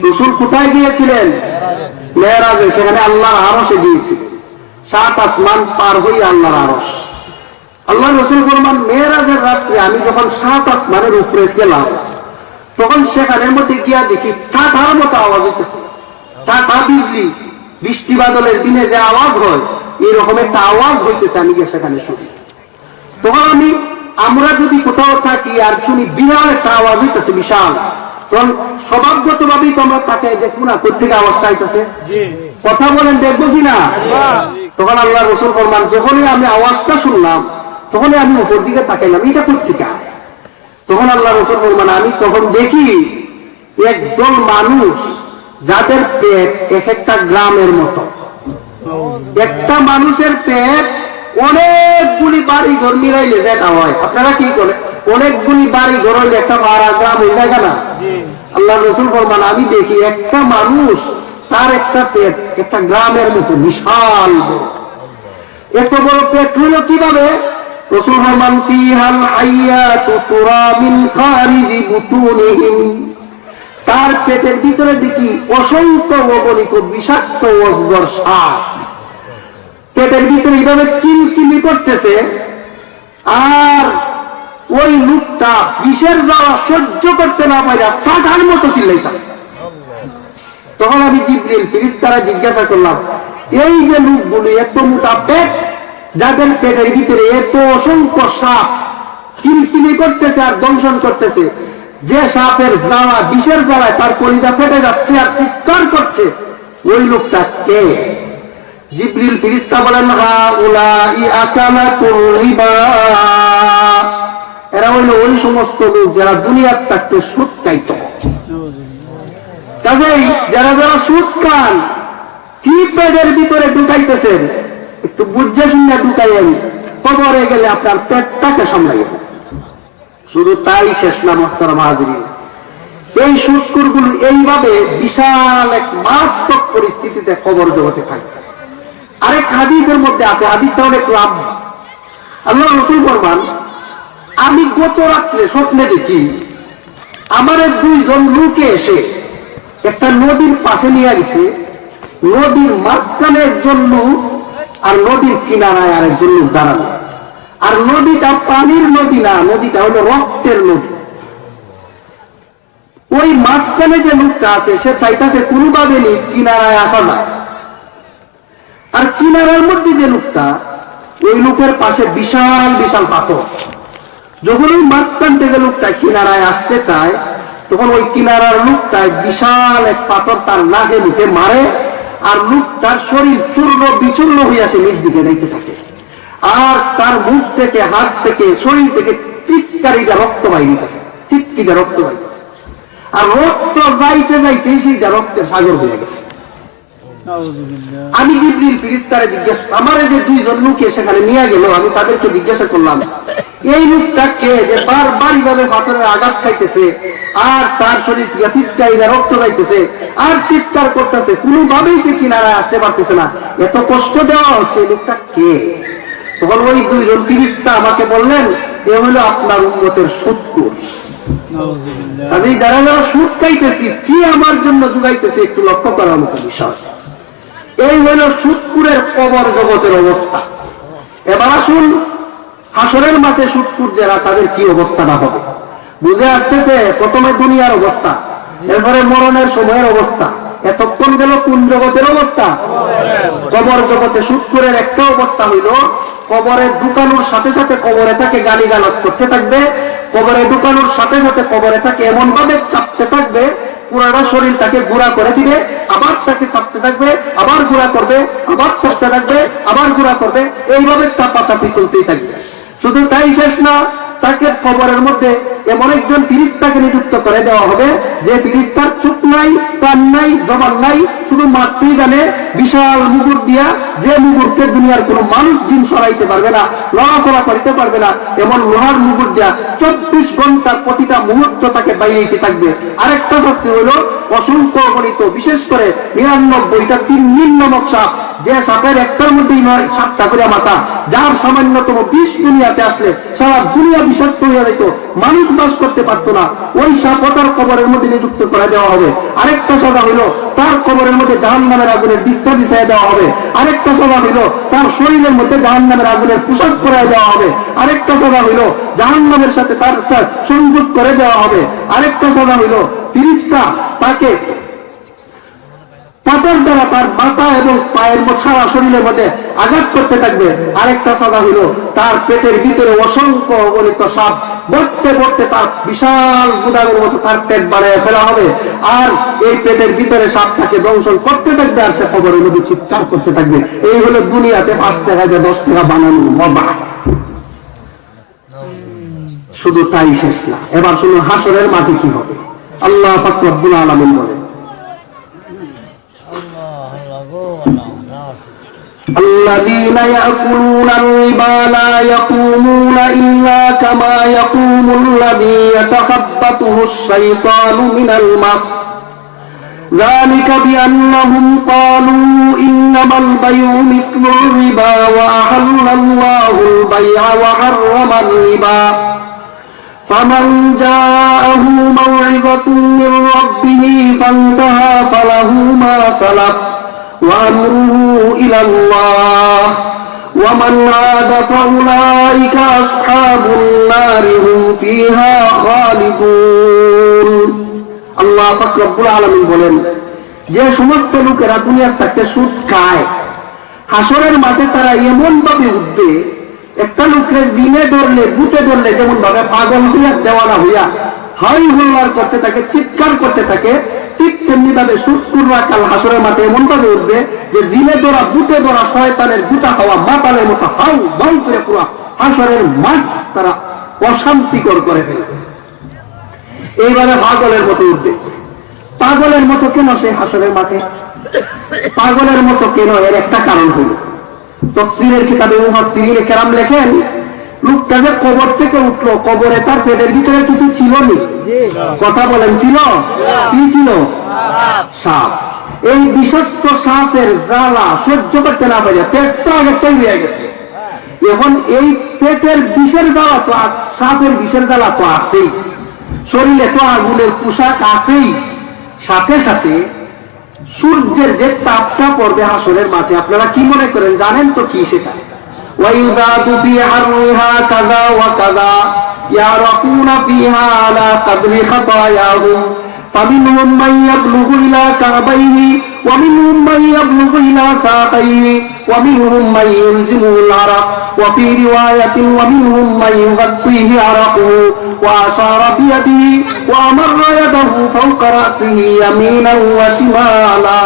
রাসূল কোথায় গিয়েছিলেন? মেরাজে, সেখানে আল্লাহর আরশে গিয়েছিলেন। 7 আসমান পার হয়ে আল্লাহর আরশ। আল্লাহর রাসূল ফরমান, মেরাজের রাত্রে আমি যখন 7 আসমানের উপরে গেলাম, তখন সেখানের মধ্যে গিয়া দেখি ঠাঠার মতো আওয়াজ হইতেছে। ঠাঠা বিজলি, বৃষ্টি বাদলের দিনে যে আওয়াজ হয়, এরকম একটা আওয়াজ হইতেছে। আমি গিয়ে সেখানে শুনি। তখন আমরা যদি কোথাও থাকি আর শুনি বিরাট একটা আওয়াজ হইতেছে, বিশাল, তখন স্বভাবগত ভাবেই তো আমরা তাকে যে কোন কোথেকে আওয়াজটা হইতেছে, কথা বলেন, দেখবো কিনা? তখন আল্লাহ রাসূল ফরমান, যখনই আমি আওয়াজটা শুনলাম, তখনই আমি উপর দিকে তাকাইলাম, এটা কোথেকে? তখন আল্লাহ রাসূল ফরমান, আমি তখন দেখি একদল মানুষ যাদের পেট এক একটা গ্রামের মতো। একটা মানুষের পেট অনেকগুলি বাড়ি ঘর মিলাইলে যেটা হয়, আপনারা কি করে, অনেকগুলি বাড়ি ঘর হইলে একটা পাড়া গ্রাম হয়ে যায় না? আল্লাহ রাসূল ফরমান, আমি দেখি একটা মানুষ, তার একটা পেট একটা গ্রামের মতো বিশাল বড়। এত বড় পেট হইল কিভাবে? রাসূল ফরমান, ফিহাল হাইয়াতু তুরা মিন খারিজি বুতুনিহিম, তার পেটের ভিতরে দেখি অসংখ্য অগণিত বিষাক্ত অজগর সাপ পেটের ভিতরে এইভাবে কিলকিলি করতেছে। আর ওই লোকটা বিষের জ্বালা সহ্য করতে না পারে ঠাঠার মতো চিল্লাইতেছে। তখন আমি জিবরিল ফেরেশতারা জিজ্ঞাসা করলাম, এই যে লোকগুলো এত মোটা পেট, যাদের পেটের ভিতরে এত অসংখ্য সাপ কিলকিলি করতেছে আর দংশন করতেছে, যে সাপের জ্বালা, বিষের জ্বালায় তার কলিজা ফেটে যাচ্ছে আর চিৎকার করছে, ওই লোকটা কে? জিবরিল ফেরেশতা বলেন, হাউলাই আকালাতুর রিবা, এরা হইল ওই সমস্ত লোক যারা দুনিয়ার থাকতে সুদ খাইত। কাজেই যারা যারা সুদ খান, কি পেটের ভিতরে ঢুকাইতেছেন একটু বুঝে শুনে ঢুকাইয়েন, কবরে গেলে আপনার পেটটাকে সামলাইয়েন। শুধু তাই শেষ না মুহতারাম হাজিরিন, এই সুদখোরগুলো এইভাবে বিশাল এক মারাত্মক পরিস্থিতিতে কবর জগতে থাকে। আরেক হাদিসের মধ্যে আছে, হাদিসটা অনেক লাভ। আল্লাহ রাসূল ফরমান, আমি গত রাত্রে স্বপ্নে দেখি আমার 2জন লোকে এসে একটা নদীর পাশে নিয়ে গেছে। নদীর মাঝখানে একজন লোক আর নদীর কিনারায় আরেকজন লোক দাঁড়ানো। আর নদীটা পানির নদী না, নদীটা হলো রক্তের নদী। ওই মাঝখানে যে লোকটা আছে, সে চাইতেছে কোনোভাবে কিনারায় আসা যায়। আর কিনারার মধ্যে যে লোকটা, ওই লোকের পাশে বিশাল বিশাল পাথর। যখন ওই মাঝখান থেকে লোকটা কিনারায় আসতে চায়, তখন ওই কিনারার লোকটায় বিশাল এক পাথর তার নাকে মুখে মারে, আর লোকটার শরীর চূর্ণ বিচূর্ণ হইয়া সে নিজ দিকে যাইতে থাকে। আর তার মুখ থেকে, হাত থেকে, শরীর থেকে পিচকারিটা রক্ত বাইরিতেছে, চিৎকিটা রক্ত বাইরিতেছে। আর রক্ত যাইতে যাইতেই সেই রক্তের সাগর হয়ে গেছে। আমি জিবরিল ফেরেশতারে জিজ্ঞাসা, আমার যে 2জন লোক সেখানে নিয়ে গেল, আমি তাদেরকে জিজ্ঞাসা করলাম, এই লোকটা কে যে বারবার এইভাবে পাথরের আঘাত খাইতেছে, আর তার শরীর থেকে পিচকারিটা রক্ত বাইতেছে, আর চিৎকার করতেছে, কোনোভাবেই সে কিনারায় আসতে পারতেছে না, এত কষ্ট দেওয়া হচ্ছে, এই লোকটা কে? তখন ওই 2জন ফেরেশতা আমাকে বললেন, এ হলো আপনার উম্মতের সুদখোর। নাউযুবিল্লাহ। কাজেই যারা যারা সুদ খাইতেছি কি আমার জন্য যোগাইতেছে একটু লক্ষ্য করার মতো বিষয়। এই হলো সুদকুরের কবর জগতের অবস্থা। এবার আসুন হাসরের মাঠে সুদকুর যারা তাদের কি অবস্থাটা হবে বুঝে আসতেছে। প্রথমে দুনিয়ার অবস্থা, এরপরে মরণের সময়ের অবস্থা, এতক্ষণ গেল কোন জগতের অবস্থা? কবর জগতে সুদকুরের একটা অবস্থা হইল কবরে ঢুকানোর সাথে সাথে কবরে তাকে গালিগালাজ করতে থাকবে, কবরে ঢুকানোর সাথে সাথে কবরে তাকে এমন ভাবে চাপতে থাকবে পুরাটা শরীর তাকে গুঁড়া করে দিবে, আবার তাকে চাপতে থাকবে, আবার গুঁড়া করবে, আবার চাপতে থাকবে, আবার গুঁড়া করবে, এইভাবে চাপাচাপি চলতেই থাকবে। শুধু তাই শেষ না, তাকে কবরের মধ্যে এমন একজন ফিরিস্তাকে নিযুক্ত করে দেওয়া হবে যে ফিরিস্তার চোখ নাই, কান নাই, জবান নাই, শুধু মাতৃ গানে বিশাল মুগুর দিয়া, যে মুগুরকে দুনিয়ার কোনো মানুষ জিন সরাইতে পারবে না, লড়াচড়া করতে পারবে না, এমন লোহার মুগুর দিয়া 24 ঘন্টার প্রতিটা মুহূর্ত তাকে বাইরেতে থাকবে। আরেকটা শাস্তি হলো অসংখ্য গণিত, বিশেষ করে 99টা তিন নামক সাপ, যে সাপের একটার মধ্যেই নয় 7টা করে মাথা, যার সামান্যতম বিষ দুনিয়াতে আসলে সারা দুনিয়া বিষাক্ত হয়ে যেত, মানুষ বাস করতে পারতো না, ওই সাপ তার কবরের মধ্যে নিযুক্ত করে দেওয়া হবে। আরেকটা সাজা হইল তার কবরের মধ্যে জাহান্নামের আগুনের বিস্তার বিছায় দেওয়া হবে। আরেকটা সাজা হইল তার শরীরের মধ্যে জাহান্নামের আগুনের পোশাক পরায় দেওয়া হবে। আরেকটা সাজা হইল জাহান্নামের সাথে তার সংযোগ করে দেওয়া হবে। আরেকটা সাজা হইল ফিরিস্তা তাকে পাতার দ্বারা তার মাথা এবং পায়ের সারা শরীরের মধ্যে আঘাত করতে থাকবে। আরেকটা সাজা হইল তার পেটের ভিতরে অসংখ্য অগণিত সাপ বর্তে বর্তে তার বিশাল গুদামের মতো তার পেট বাড়ায় ফেলা হবে, আর এই পেটের ভিতরে সাপ তাকে দংশন করতে থাকবে, আর সে কবরের মধ্যে চিৎকার করতে থাকবে। এই হলো দুনিয়াতে 5 টাকা যে 10 টাকা বানানোর মজা। শুধু তাই শেষ না, এবার শুনুন হাসরের মাটি কি হবে। আল্লাহ পাক রব্বুল আলামিন বলেন, الذين يأكلون الربا لا يقومون إلا كما يقوم الذي يتخبطه الشيطان من المس ذلك بأنهم قالوا إنما البيع مثل الربا وأحل الله البيع وحرم الربا فمن جاءه موعظة من ربه فانتهى فله ما سلف وأمره إلى الله ومن عاد فأولئك أصحاب النار هم فيها خالدون আল্লাহ পাক রব্বুল আলামিন বলেন, যে সমস্ত লোকেরা দুনিয়ার থাকতে সুদ খায় হাসরের মাঠে তারা এমন ভাবে উঠবে, একটা লোকরে জিনে ধরলে ভূতে ধরলে যেমন ভাবে পাগল হইয়া দেওয়ানা হইয়া হাই হুল্লার করতে থাকে, চিৎকার করতে থাকে, ঠিক তেমনি ভাবে সুদকুররা কাল হাসরের মাঠে এমন ভাবে উঠবে যে জিনে ধরা ভূতে ধরা শয়তানের গুটা খাওয়া মাতালের মতো হাউ বাউ করে পুরো হাসরের মাঠ তারা অশান্তিকর করে ফেলবে। এইভাবে পাগলের মতো উঠবে। পাগলের মতো কেন সে হাসরের মাঠে? পাগলের মতো কেন? এর একটা কারণ হলো, তাফসীরের কিতাবে মুফাসসিরিনে কেরাম লেখেন, লোকটা যে কবর থেকে উঠলো, কবরে তার পেটের ভিতরে কিছু ছিল নি? কথা বলেন, ছিল? কি ছিল? সাপ। এই বিষাক্ত সাপের জ্বালা সহ্য করতে না পারে পেটটা আগে তৈরি হয়ে গেছে। এখন এই পেটের বিষের জ্বালা তো, সাপের বিষের জ্বালা তো আছেই, শরীরে তো আগুনের পোশাক আছেই, সাথে সাথে সূর্যের যে তাপটা পড়বে হাসরের মাঠে, আপনারা কি মনে করেন? জানেন তো কি সেটা? وَيُزَادُ فِي حَرِّهَا كَذَا وَكَذَا يَعْرَفُونَ فِيهَا عَلَى قَدْرِ خَطَايَاهُمْ فَمِنْهُمْ مَنْ يَبْلُغُ إِلَى كَعْبَيْهِ وَمِنْهُمْ مَنْ يَبْلُغُ إِلَى سَاقَيْهِ وَمِنْهُمْ مَنْ يُلْزِمُهُ الْعَرَقُ وَفِي رِوَايَةٍ وَمِنْهُمْ مَنْ يُغَطِّيهِ عَرَقُهُ وَأَشَارَ بِيَدِهِ وَأَمَرَّ يَدَهُ فَوْقَ رَأْسِهِ يَمِينًا وَشِمَالًا।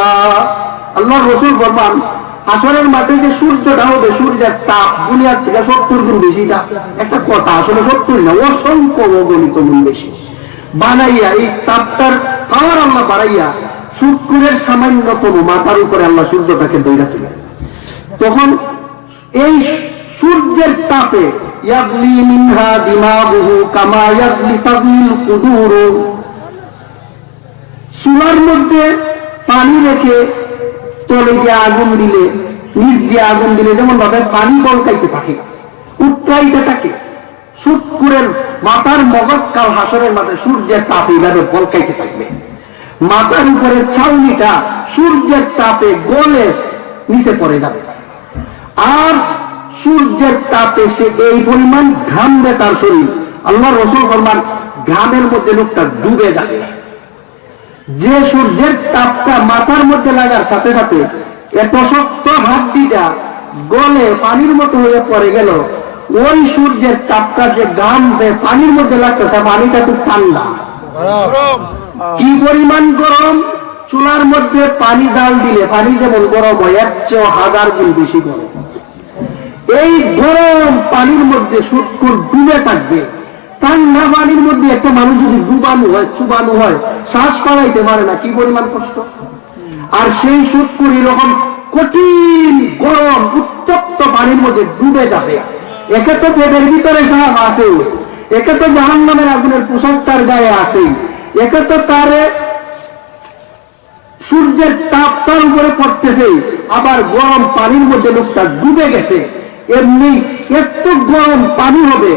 আল্লাহর রাসূল ফরমান, হাসরের মাঠে যে সূর্যটা হবে, সূর্যের তাপ দুনিয়ার থেকে 70 গুণ বেশি। একটা কথা, আসলে 70 না, অসংখ্য অগণিত গুণ বেশি বানাইয়া এই তাপটার পাওয়ার আল্লাহ বাড়াইয়া শুক্রের সামান্যতম মাথার উপরে আল্লাহ সূর্যটাকে দইরা তুলে, তখন এই সূর্যের তাপে ইয়াগলি মিনহা দিমাগুহু কামা ইয়াগলি তাগলিল কুদুর, চুলার মধ্যে পানি রেখে তলে দিয়ে আগুন দিলে, নিচ দিয়ে আগুন দিলে যেমন ভাবে পানি বলকাইতে থাকে, উৎকাইতে থাকে, সুৎকুরের মাথার মগজ কাল হাসরের মাঠে সূর্যের তাপে এইভাবে বলকাইতে থাকবে। মাথার উপরের ছাউনিটা সূর্যের তাপে গলে নিচে পড়ে যাবে, আর সূর্যের তাপে সে এই পরিমাণ ঘামবে তার শরীর, আল্লাহ রসুল ফরমান ঘামের মধ্যে লোকটা ডুবে যাবে। যে সূর্যের তাপটা মাথার মধ্যে লাগার সাথে সাথে এত শক্ত হাড্ডিটা গলে পানির মতো হয়ে পড়ে গেল, ওই সূর্যের তাপটা যে ঘামবে পানির মধ্যে লাগতেছে, পানিটা খুব ঠান্ডা। কি পরিমাণ গরম! চুলার মধ্যে পানি জাল দিলে পানি যেমন গরম হয়, এর চেয়ে 1000 গুণ বেশি গরম। এই গরম পানির মধ্যে সুৎকুর ডুবে থাকবে। ঠান্ডা পানির মধ্যে একটা মানুষ যদি ডুবানো হয়, চুবানো হয়, শ্বাস ফলাইতে পারে না, কি পরিমাণ কষ্ট। আর সেই সুৎকুর এরকম কঠিন গরম উত্তপ্ত পানির মধ্যে ডুবে যাবে। একে তো পেটের ভিতরে সাপ আছে, একে তো জাহান্নামের আগুনের পোশাক তার গায়ে আছে, একে তো তারে সূর্যের তাপ তার উপরে পড়তেছে, আবার গরম পানির মধ্যে লোকটা ডুবে গেছে। এমনি এত গরম পানি হবে,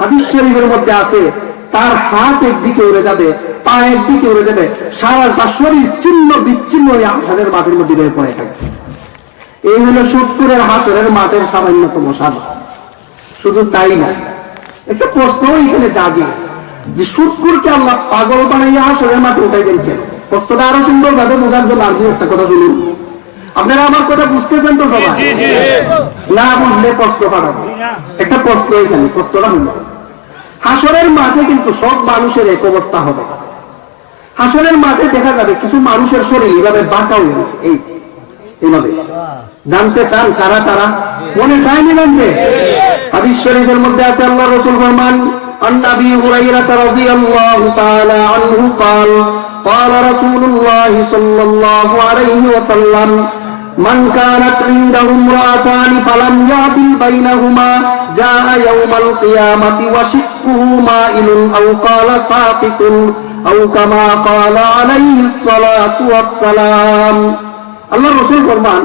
হাদিস শরীফের মধ্যে আছে তার হাত একদিকে উড়ে যাবে, পা একদিকে উড়ে যাবে, সারা শরীর ছিন্ন বিচ্ছিন্ন হয়ে হাসরের মাঠের মধ্যে বের পড়ে থাকে। এই হলো সুৎকুরের হাসরের মাঠের সামান্যতম সাজা। শুধু তাই না, একটা প্রশ্ন এখানে জাগে যে সুৎকুরকে আল্লাহ পাগল বানাইয়া হাসরের মাঠে উঠাইবেন কেন? প্রশ্নটা আরো সুন্দর ভাবে বোঝার জন্য আর একটা কথা শুনুন। আপনারা আমার কথা বুঝতেছেন তো সবাই? না বুঝলে প্রশ্ন পাঠাবো। একটা প্রশ্ন এখানে, প্রশ্নটা হলো হাসরের মাঠে কিন্তু সব মানুষের এক অবস্থা হবে। হাসরের মাঠে দেখা যাবে কিছু মানুষের শরীর এইভাবে বাঁকা হয়ে গেছে, এইভাবে। জানতে চান কারা তারা? মনে চায়নি জানতে? হাদিস শরীফের মধ্যে আছে আল্লাহ রাসূল ফরমান, عن أبي هريرة رضي الله تعالى عنه قال قال رسول الله صلى الله عليه وسلم من كانت عنده امرأتان فلم يعدل بينهما جاء يوم القيامة وشقه مائل أو قال ساقط أو كما قال عليه الصلاة والسلام। আল্লাহ রাসূল ফরমান,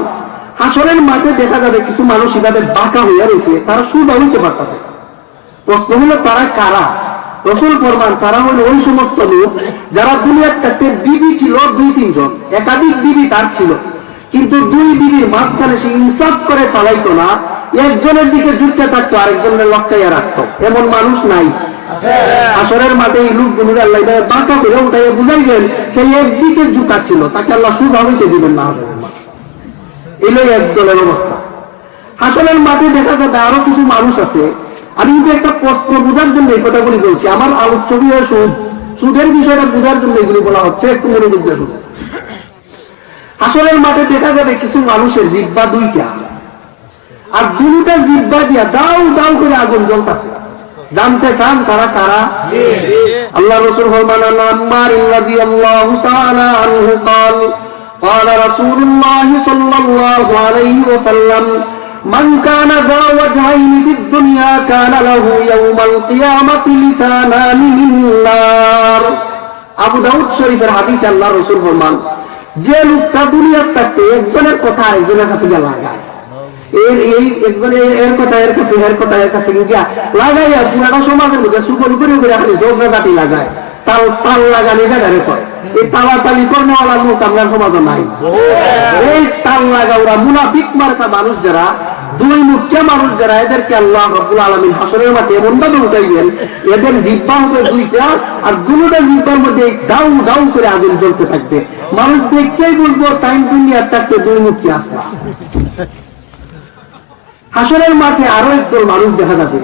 হাসরের মাঠে দেখা যাবে কিছু মানুষ এভাবে বাঁকা হয়ে রয়েছে, তারা সোজা হইতে পারতেছে। প্রশ্ন হলো তারা কারা? রাসূল ফরমান তারা হলো ওই সমস্ত লোক যারা দুনিয়ার থাকতে বিবি ছিল 2-3 জন, একাধিক বিবি তার ছিল, কিন্তু 2 বিবির মাঝখানে সে ইনসাফ করে চালাইতো না, একজনের দিকে ঝুঁকে থাকতো, আরেকজনের লক্ষ্যাইয়া রাখতো। এমন মানুষ নাই? হাসরের মাঠে এই লোকগুলো আল্লাহ বাঁকা করে উঠাইয়া বুঝাইবেন সেই একদিকে ঝুঁকা ছিল, তাকে আল্লাহ সোজা হইতে দিবেন না। হাসরের মাঠে এলো এক দলের অবস্থা। হাসরের মাঠে দেখা যাবে আরো কিছু মানুষ আছে। আমি কিন্তু একটা প্রশ্ন বোঝার জন্য এই কথাগুলি বলছি, আমার আলোচ্য বিষয় সুদ, সুদের বিষয়টা বোঝার জন্য এগুলি বলা হচ্ছে, একটু মনোযোগ দেখুন। হাসরের মাঠে দেখা যাবে কিছু মানুষের জিহ্বা 2টা, আর 2টা জিহ্বা দিয়া দাউ দাউ করে আগুন জ্বলতেছে। জানতে চান তারা কারা? আল্লাহ রাসূল ফরমান, আম্মার রাদিয়াল্লাহু তাআলা আনহু قال قال رسول الله صلى الله عليه وسلم من كان ذا وجهين في الدنيا كان له يوم القيامة لسانان من نار। আবু দাউদ শরীফের হাদিসে আল্লাহ রাসূল ফরমান, যে লোকটা দুনিয়ার থাকতে একজনের কথা আরেকজনের কাছে গিয়ে লাগায়, এর কথা এর কাছে, এর কথা এর কাছে গিয়া লাগাইয়া পুরাটা সমাজের মধ্যে সুকর করে করে খালি জোগরাটি লাগায়, তাল লাগানি জায়গায় কয়। এই তালাতালি কর্মওয়ালা লোক আমরা সমাজে নাই। এই তাল লাগাওরা মুনাফিক মার্কা মানুষ যারা, 2 মুখ্য মানুষ যারা, এদেরকে আল্লাহ রাব্বুল আলামিন হাসরের মাঠে এমন ভাবে উঠাইবেন, এদের জিহ্বা হবে 2টা, আর 2টা জিহ্বার মধ্যে দাউ দাউ করে আগুন জ্বলতে থাকবে। মানুষ দেখতেই বুঝবো তাই দুনিয়ার থাকতে 2 মুখী আসবা। হাসরের মাঠে আরো একদল মানুষ দেখা যাবে,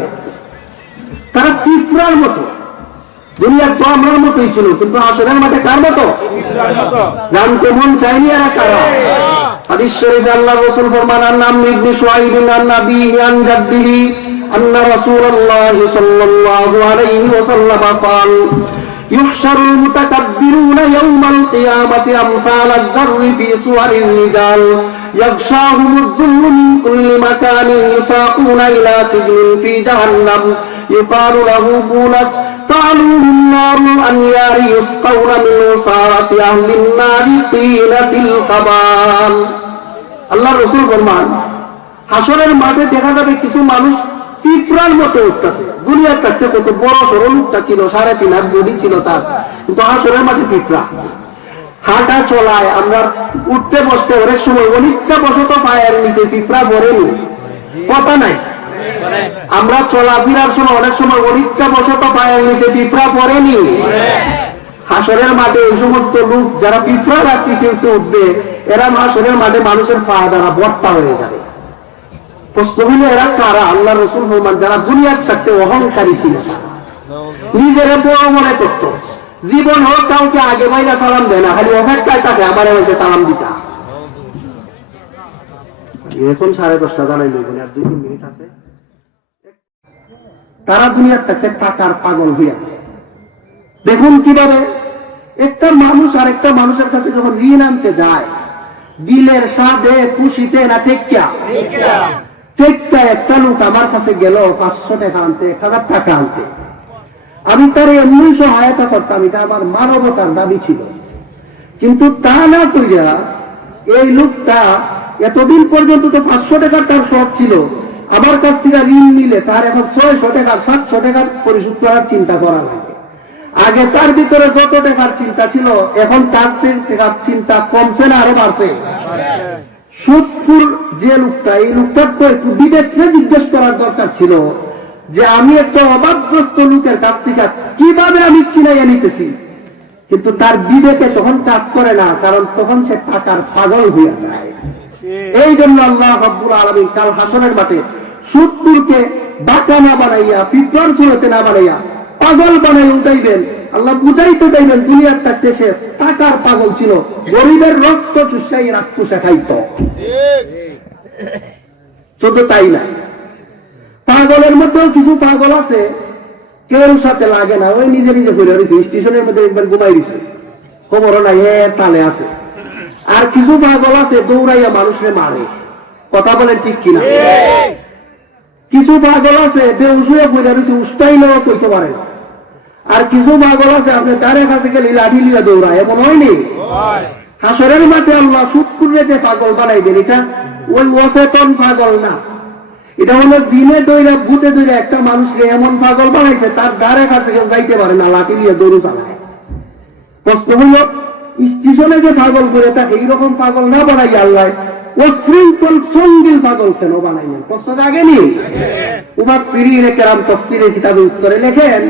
তারা পিঁপড়ার মতো। দুনিয়ার তো আমরার মতোই ছিল, কিন্তু হাসরের মাঠে কার মতো? জানতে মন চাইনি এরা কারা? হাদিস শরীফে আল্লাহ রাসূল ফরমান, আন ইবনে শুআইব আন নাবিহি আন জাদ্দিহি আন্না রাসূলুল্লাহ সাল্লাল্লাহু আলাইহি ওয়াসাল্লাম قال يحشر المتكبرون يوم القيامة أمثال الذر في صور الرجال يغشاهم الذل من كل مكان يساقون إلى سجن في جهنم يقال له بولس تعلوه النار الأنيار يسقون من وصارة أهل النار طينة الخبال। আল্লাহ রাসূল ফরমান, হাসরের মাঠে দেখা যাবে কিছু মানুষ পিঁপড়ার মতো উঠতেছে। দুনিয়ার থাকতে কত বড় সড়ো লোকটা ছিল, 3.5 হাত বডি ছিল তার, কিন্তু হাসরের মাঠে পিঁপড়া। হাঁটা চলায় আমরা উঠতে বসতে অনেক সময় অনিচ্ছা বসত পায়ের নিচে পিঁপড়া ভরেনি, কথা নাই। আমরা চলাফেরার সময় অনেক সময় অনিচ্ছা বসত পায়ের নিচে পিঁপড়া পড়েনি। হাসরের মাঠে এই সমস্ত লোক যারা পিঁপড়ার আকৃতিতে উঠবে, এরা হাসরের মাঠে মানুষের পা দ্বারা বর্তা হয়ে যাবে। প্রশ্ন হলো এরা কারা? আল্লাহ রাসূল ফরমান যারা দুনিয়ার থাকতে অহংকারী ছিল, নিজেরা বড় মনে করত, জীবন হোক কাউকে আগে বাইরা সালাম দেয় না, খালি অপেক্ষায় থাকে আমার এসে সালাম দিতা। এখন 10:30 জানাইল, আর 2-3 মিনিট আছে। তারা দুনিয়ার থাকতে টাকার পাগল হয়ে যায়। দেখুন কিভাবে একটা মানুষ আর একটা মানুষের কাছে যখন ঋণ আনতে যায়, দিলের সাদে খুশিতে না টেক্কা একটা লোক আমার কাছে গেল 500 টাকা আনতে, 1000 টাকা আনতে, আমি তার এমনি সহায়তা করতাম, এটা আমার মানবতার দাবি ছিল। কিন্তু তা না কইরা এই লোকটা এতদিন পর্যন্ত তো 500 টাকার তার শখ ছিল, আমার কাছ থেকে ঋণ নিলে তার এখন 600 টাকা 700 টাকার পরিশোধ করার চিন্তা করা লাগে। আগে তার ভিতরে যত টাকার চিন্তা ছিল, এখন তার টাকার চিন্তা কমছে না আরো বাড়ছে। সুদপুর যে লোকটা, এই লোকটার তো একটু বিবেককে জিজ্ঞেস করার দরকার ছিল যে আমি একটা অভাবগ্রস্ত লোকের কাছ থেকে কিভাবে আমি চিনাইয়া নিতেছি, কিন্তু তার বিবেকে তখন কাজ করে না, কারণ তখন সে টাকার পাগল হয়ে যায়। এই জন্য আল্লাহ রাব্বুল আলামিন কাল হাসরের মাঠে সুদপুরকে বাঁকা না বানাইয়া, পিঁপড়ার সুরতে না বানাইয়া পাগল বানাই উঠাইবেন। আল্লাহ বুঝাইতে চাইবেন দুনিয়ার থাকতে সে টাকার পাগল ছিল, গরিবের রক্ত চুষাই রাক্ষসে খাইত। শুধু তাই না, পাগলের মধ্যেও কিছু পাগল আছে কেউ সাথে লাগে না, ওই নিজে নিজে ঘুরে রয়েছে, স্টেশনের মধ্যে একবার ঘুমাই দিছে, খবরও নাই, তালে আছে। আর কিছু পাগল আছে দৌড়াইয়া মানুষের মারে, কথা বলেন ঠিক কিনা? কিছু পাগল আছে বেহুশ হয়ে ঘুরে রয়েছে, উস্তাইলেও কইতে পারে না। আর কিছু পাগল আছে আপনি তারের কাছে গেলে লাঠি লিয়া দৌড়ায়, এমন হয়নি? হাসরের মাঠে আল্লাহ সুদপুরে যে পাগল বানাইবেন, এটা ওই অচেতন পাগল না, এটা হলো দিনে দইরা ভূতে দইরা একটা মানুষকে এমন পাগল বানাইছে তার দ্বারের কাছে কেউ যাইতে পারে না, লাঠি লিয়া দৌড় চালায়। প্রশ্ন হল স্টেশনে যে পাগল করে তাকে এইরকম পাগল না বানাই আল্লাহ অশৃঙ্খল সঙ্গীল পাগল কেন বানাইলেন? প্রশ্ন জাগেনি? মুফাসসিরিন কেরাম তাফসীরের কিতাবে উত্তরে লেখেন,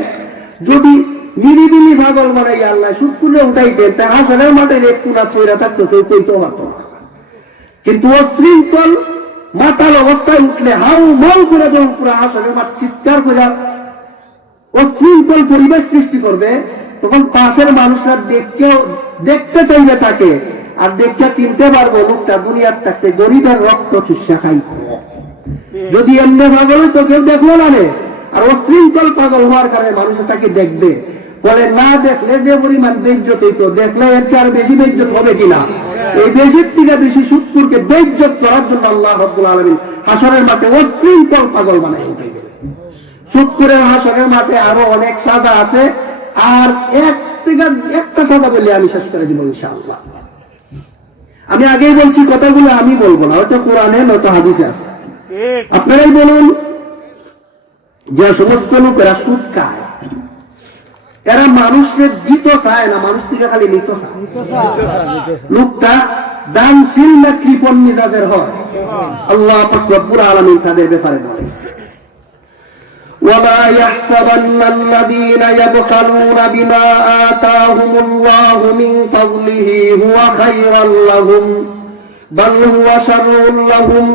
যদি নিরিবিলি পাগল বানাই আল্লাহ সুদপুরে উঠাইতেন, তা হাসরের মাঠে একটু না পয়রা থাকতো, কেউ কইতেও পারতো না। কিন্তু অশৃঙ্খল মাতাল অবস্থায় উঠলে হাউ মাউ করে যখন পুরো হাসরের মাঠ চিৎকার করে অশৃঙ্খল পরিবেশ সৃষ্টি করবে, তখন পাশের মানুষরা দেখতে চাইবে তাকে, আর দেখতে চিনতে পারবো লোকটা দুনিয়ার থাকতে গরিবের রক্ত চুষা খাই। যদি এমনি পাগল হইতো কেউ দেখলো না রে, আর অশৃঙ্খল পাগল হওয়ার কারণে মানুষ তাকে দেখবে, বলে না দেখলে যে পরিমাণ বেইজ্জত হইতো, দেখলে এর চেয়ে আর বেশি বেইজ্জত হবে কিনা? এই বেশির থেকে বেশি সুদপুরকে বেইজ্জত করার জন্য আল্লাহ রাব্বুল আলামিন হাসরের মাঠে অশৃঙ্খল পাগল বানাই উঠাইবেন। সুদপুরের হাসরের মাঠে আরো অনেক সাজা আছে, আর একটা সাজা বলে আমি শেষ করে দিব ইনশাআল্লাহ। আমি আগেই বলছি কথাগুলো আমি বলবো না, হয়তো কোরআনে নয়তো হাদিসে আছে। আপনারাই বলুন, যে সমস্ত লোকেরা সুদ খায়, এরা মানুষের দিত চায় না, মানুষ থেকে খালি নিত চায়। লোকটা দানশীল না কৃপণ মিজাজের হয়? আল্লাহ পাক রব্বুল আলামিন তাদের ব্যাপারে বলেন, وَمَا يَحْسَبَنَّ الَّذِينَ يَبْخَلُونَ بِمَا آتَاهُمُ اللَّهُ مِنْ فَضْلِهِ هُوَ خَيْرًا لَهُمْ بَلْ هُوَ شَرٌّ لَهُمْ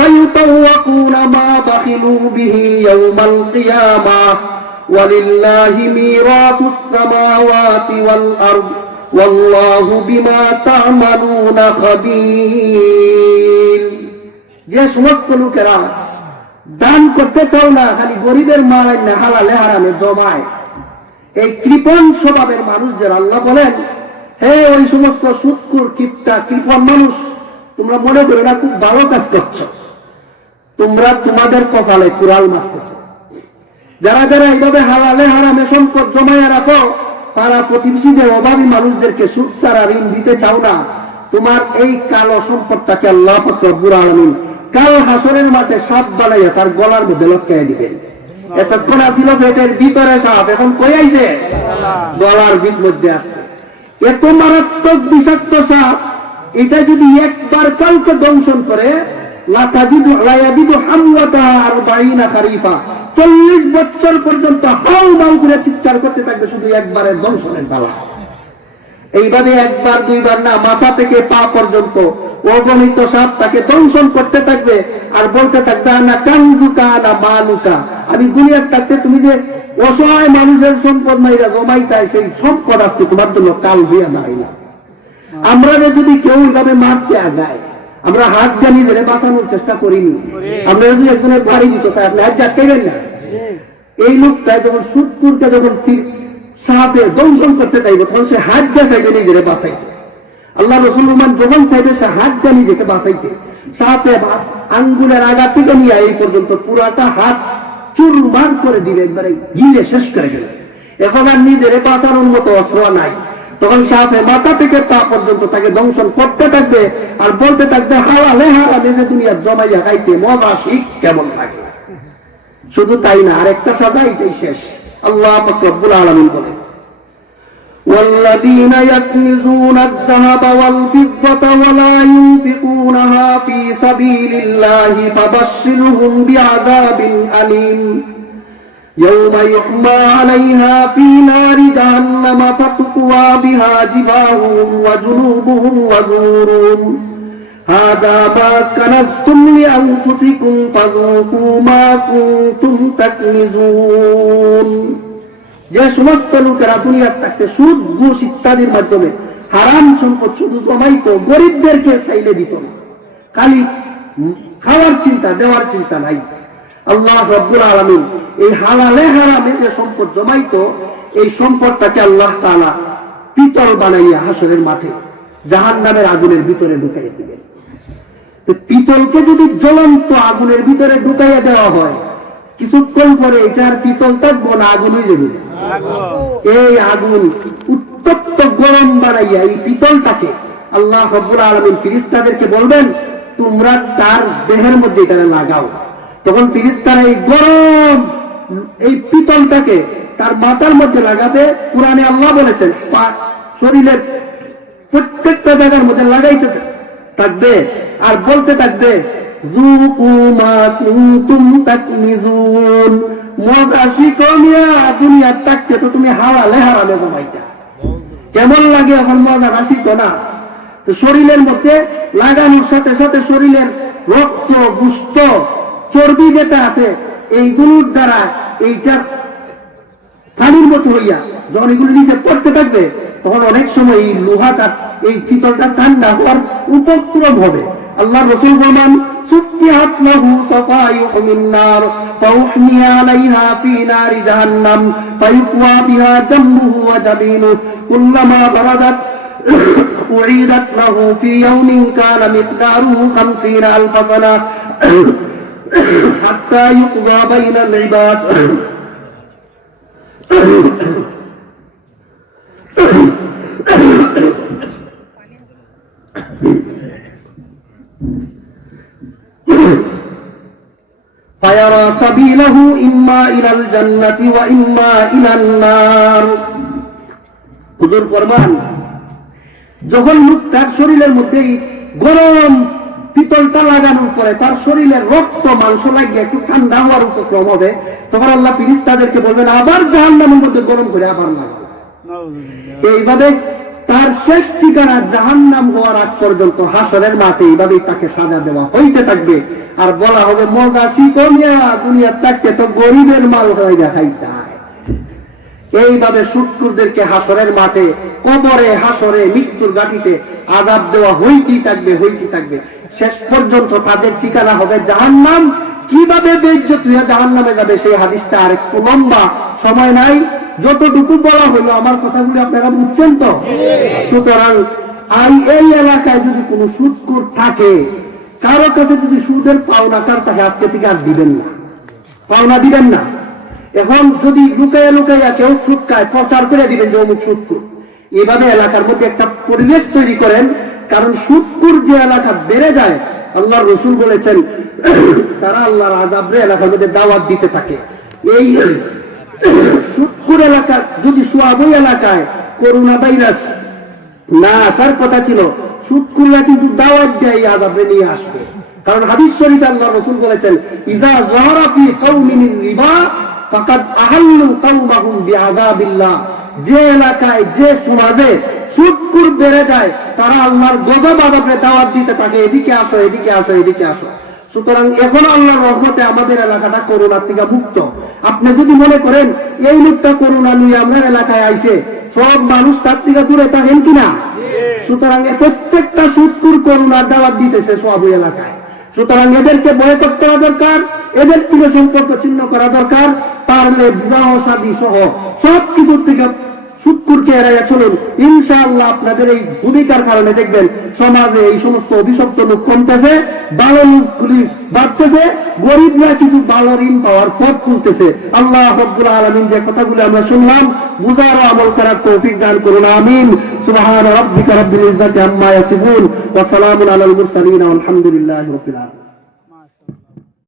سَيُطَوَّقُونَ مَا بَخِلُوا بِهِ يَوْمَ الْقِيَامَةِ وَلِلَّهِ مِيرَاثُ السَّمَاوَاتِ وَالْأَرْضِ وَاللَّهُ بِمَا تَعْمَلُونَ خَبِيرٌ। যে সমস্ত লোকেরা দান করতে চাও না, খালি গরিবের মাল না হালালে হারামে জমায়, এই কৃপণ স্বভাবের মানুষ যারা, আল্লাহ বলেন, হে ওই সমস্ত সুদখোর কিপটা কৃপণ মানুষ, তোমরা মনে করো না খুব ভালো কাজ করছো, তোমরা তোমাদের কপালে কুড়াল মারতেছো। যারা যারা এইভাবে হালালে হারামে সম্পদ জমায় রাখো, তারা প্রতিবেশীদের অভাবী মানুষদেরকে সুদ ছাড়া ঋণ দিতে চাও না, তোমার এই কালো সম্পদটাকে আল্লাহ পাক রব্বুল আলামিন কাল হাসরের মাঠে সাপ বানাইয়া তার গলার মধ্যে লটকাইয়া দিবেন। এতক্ষণ আসিল পেটের ভিতরে সাপ, এখন কই আইছে? গলার মধ্যে আসছে। এত মারাত্মক বিষাক্ত সাপ, এটা যদি একবার কাউকে দংশন করে 40 বছর পর্যন্ত হাউ মাউ করে চিৎকার করতে থাকবে শুধু একবারের দংশনের জ্বালা। এইভাবে একবার দুইবার না, মাথা থেকে পা পর্যন্ত অগণিত সাপ তাকে দংশন করতে থাকবে আর বলতে থাকবে না কাঞ্জুকা না মালুকা, আমি দুনিয়ার থাকতে তুমি যে অসহায় মানুষের সম্পদ মাইরা জমাইতাই, সেই সম্পদ আজকে তোমার জন্য কাল হইয়া দাঁড়াইলাম। আমরা যদি কেউ এইভাবে মারতে আগায়, আমরা হাত দিয়ে নিজের বাঁচানোর চেষ্টা করিনি। আমরা যদি একজনের বাড়ি দিতে চাই, আপনি হাত জাটকাইবেন না। এই লোকটা যখন সুদকুরকে যখন সাপে দংশন করতে চাইবে, তখন সে হাত দিয়ে চাইবে নিজের বাঁচাইতে। আল্লাহ রাসূল যখন চাইবে সে হাত দিয়ে নিজেকে বাঁচাইতে, সাপে আঙ্গুলের আগা থেকে নিয়ে এই পর্যন্ত পুরাটা হাত চুরমার করে দিবে, একবারে গিলে শেষ করে গেল। এখন আর নিজের বাঁচানোর মতো অস্ত্র নাই। তখন সাপে মাথা থেকে পা পর্যন্ত তাকে দংশন করতে থাকবে আর বলতে থাকবে হাওয়ালে হারামে যে দুনিয়ার জমাইয়া খাইতে মজা শিখ কেমন থাকে। শুধু তাই না, আরেকটা সাজা, এটাই শেষ। আল্লাহ পাক রব্বুল আলামিন বলেন, والذين يكنزون الذهب والفضة ولا ينفقونها في سبيل الله فبشرهم بعذاب أليم يوم يحمى عليها في نار جهنم فتقوى بها جباههم وجنوبهم وظهورهم هذا ما كنزتم لأنفسكم فذوقوا ما كنتم تكنزون। যে সমস্ত লোকেরা দুনিয়ার থাকতে সুদ ঘুষ ইত্যাদির মাধ্যমে হারাম সম্পদ শুধু জমাইতো, গরিবদেরকে চাইলে দিত না, খালি খাওয়ার চিন্তা, দেওয়ার চিন্তা নাই। আল্লাহ রাব্বুল আলামিন এই হালালে হারামে যে সম্পদ জমাইতো, এই সম্পদটাকে আল্লাহ তাআলা পিতল বানাইয়া হাসরের মাঠে জাহান্নামের আগুনের ভিতরে ঢুকাইয়া দিবেন। তো পিতলকে যদি জ্বলন্ত আগুনের ভিতরে ঢুকাইয়া দেওয়া হয়, কিছুক্ষণ পরে এটার পিতল থাকবো না, আগুন হয়ে যাবে। এই আগুন উত্তপ্ত গরম বানাইয়া এই পিতলটাকে আল্লাহ রাব্বুল আলামিন ফেরেশতাদেরকে বলবেন, তোমরা তার দেহের মধ্যে এটা লাগাও। তখন ফেরেশতারা এই গরম এই পিতলটাকে তার মাথার মধ্যে লাগাবে। কুরআনে আল্লাহ বলেছেন শরীরের প্রত্যেকটা জায়গার মধ্যে লাগাইতে থাকবে আর বলতে থাকবে, যুকু মা কুনতুম তাকনিজুন, মজা শিখো মিয়া, দুনিয়ার থাকতে তো তুমি হালালে হারামে জমাইতা। কেমন লাগে এখন মজা শিখো না? তো শরীরের মধ্যে লাগানোর সাথে সাথে শরীরের রক্ত, গোশত, চর্বি যেটা আছে, এইগুলোর দ্বারা এইটার পানির মতো হইয়া যখন এগুলো নিচে পড়তে থাকবে, তখন অনেক সময় এই লোহাটা, এই পিতলটা ঠান্ডা হওয়ার উপক্রম হবে। আল্লাহ রাসূল বলেন, সুফিয়াত লাহু সাফায়ু মিন নার ফাউহমিয়া আলাইহা ফি নারি জাহান্নাম ফায়ুকওয়া বিহা জামবুহু ওয়া জাবিনুহু কুল্লামা বারাদাত উঈদাত লাহু ফি ইয়াওমিন কানা মিকদারুহু 50 আলফ সানা হাত্তা ইউকযা বাইনাল ইবাদ। فيرى سبيله إما إلى الجنة وإما إلى النار। হুজুর ফরমান, যখন লোক তার শরীরের মধ্যে গরম পিতলটা লাগানোর পরে তার শরীরের রক্ত মাংস লাগিয়ে একটু ঠান্ডা হওয়ার উপক্রম হবে, তখন আল্লাহ ফেরেশতাদেরকে বলবেন, আবার জাহান্নামের মধ্যে গরম করে আবার লাগাও। এইভাবে তার শেষ ঠিকানা জাহান্নাম হওয়ার আগ পর্যন্ত হাসরের মাঠে এইভাবেই তাকে সাজা দেওয়া হইতে থাকবে। আর বলা হবে, মজা শিখো মিয়া, দুনিয়ার থাকতে তো গরিবের মাল হয়ে খাইতে। এইভাবে সুদখোরদেরকে হাসরের মাঠে, কবরে, হাসরে, মৃত্যুর গাঠিতে আযাব দেওয়া হইতেই থাকবে, হইতেই থাকবে। শেষ পর্যন্ত তাদের ঠিকানা হবে জাহান্নাম। কিভাবে বেইজ্জত হইয়া জাহান্নামে যাবে সেই হাদিসটা আরেকটু লম্বা, সময় নাই। যতটুকু বলা হলো আমার কথাগুলি আপনারা বুঝছেন তো? সুতরাং এই এলাকায় যদি কোনো সুদখোর থাকে, কারো কাছে যদি সুদের পাওনাকার থাকে, আজকে থেকে আর দিবেন না, পাওনা দিবেন না। এখন যদি লুকাইয়া লুকাইয়া কেউ সুদ খায়, প্রচার করে দিবেন যে অমুক সুদখোর। এভাবে এলাকার মধ্যে একটা পরিবেশ তৈরি করেন, কারণ সুদখোর যে এলাকা বেড়ে যায়, আল্লাহর রাসূল বলেছেন তারা আল্লাহর আযাবরে এলাকার মধ্যে দাওয়াত দিতে থাকে। এই সুদপুর এলাকা যদি সোয়াবই এলাকায় করোনা ভাইরাস না আসার কথা ছিল, সুদকুররা কিন্তু দাওয়াত দিয়ে এই আযাবরে নিয়ে আসবে। কারণ হাদিস শরীফে আল্লাহর রাসূল বলেছেন ইযা যাহারা ফি কওমিন রিবা ফাকাদ আহাল্লু কওমাহুম বিআযাবিল্লাহ। যে এলাকায় যে সমাজে সুদকুর বেড়ে যায় তারা আল্লাহর গজব আযাবে দাওয়াত দিতে থাকে, এদিকে আসো এদিকে আসো এদিকে আসো। সুতরাং এখন আল্লাহর রহমতে আমাদের এলাকাটা করোনা থেকে মুক্ত। আপনি যদি মনে করেন এই লোকটা করোনা নিয়ে আপনার এলাকায় আইছে, সব মানুষ তার থেকে দূরে থাকেন কিনা? সুতরাং প্রত্যেকটা সুদকুর করোনার দাওয়াত দিতেছে সব এলাকায়। সুতরাং এদেরকে বয়কট করা দরকার, এদের থেকে সম্পর্ক ছিন্ন করা দরকার, পারলে বিবাহ শাদী সহ সবকিছুর থেকে সুদকুরকে এড়াইয়া চলুন। ইনশাআল্লাহ আপনাদের এই ভূমিকার কারণে দেখবেন সমাজে এই সমস্ত অভিশপ্ত লোক কমতেছে, ভালো লোকগুলি বাড়তেছে, গরিবরা কিছু ভালো ঋণ পাওয়ার পথ খুলতেছে। আল্লাহ রাব্বুল আলামিন যে কথাগুলো আমরা শুনলাম বুঝার ও আমল করার তৌফিক দান করুন, আমিন। সুবহান রাব্বিকা রাব্বিল ইজ্জাতি আম্মা ইয়াসিফুন ওয়া সালামুন আলাল মুরসালিন ওয়া আলহামদুলিল্লাহি রাব্বিল আলামিন।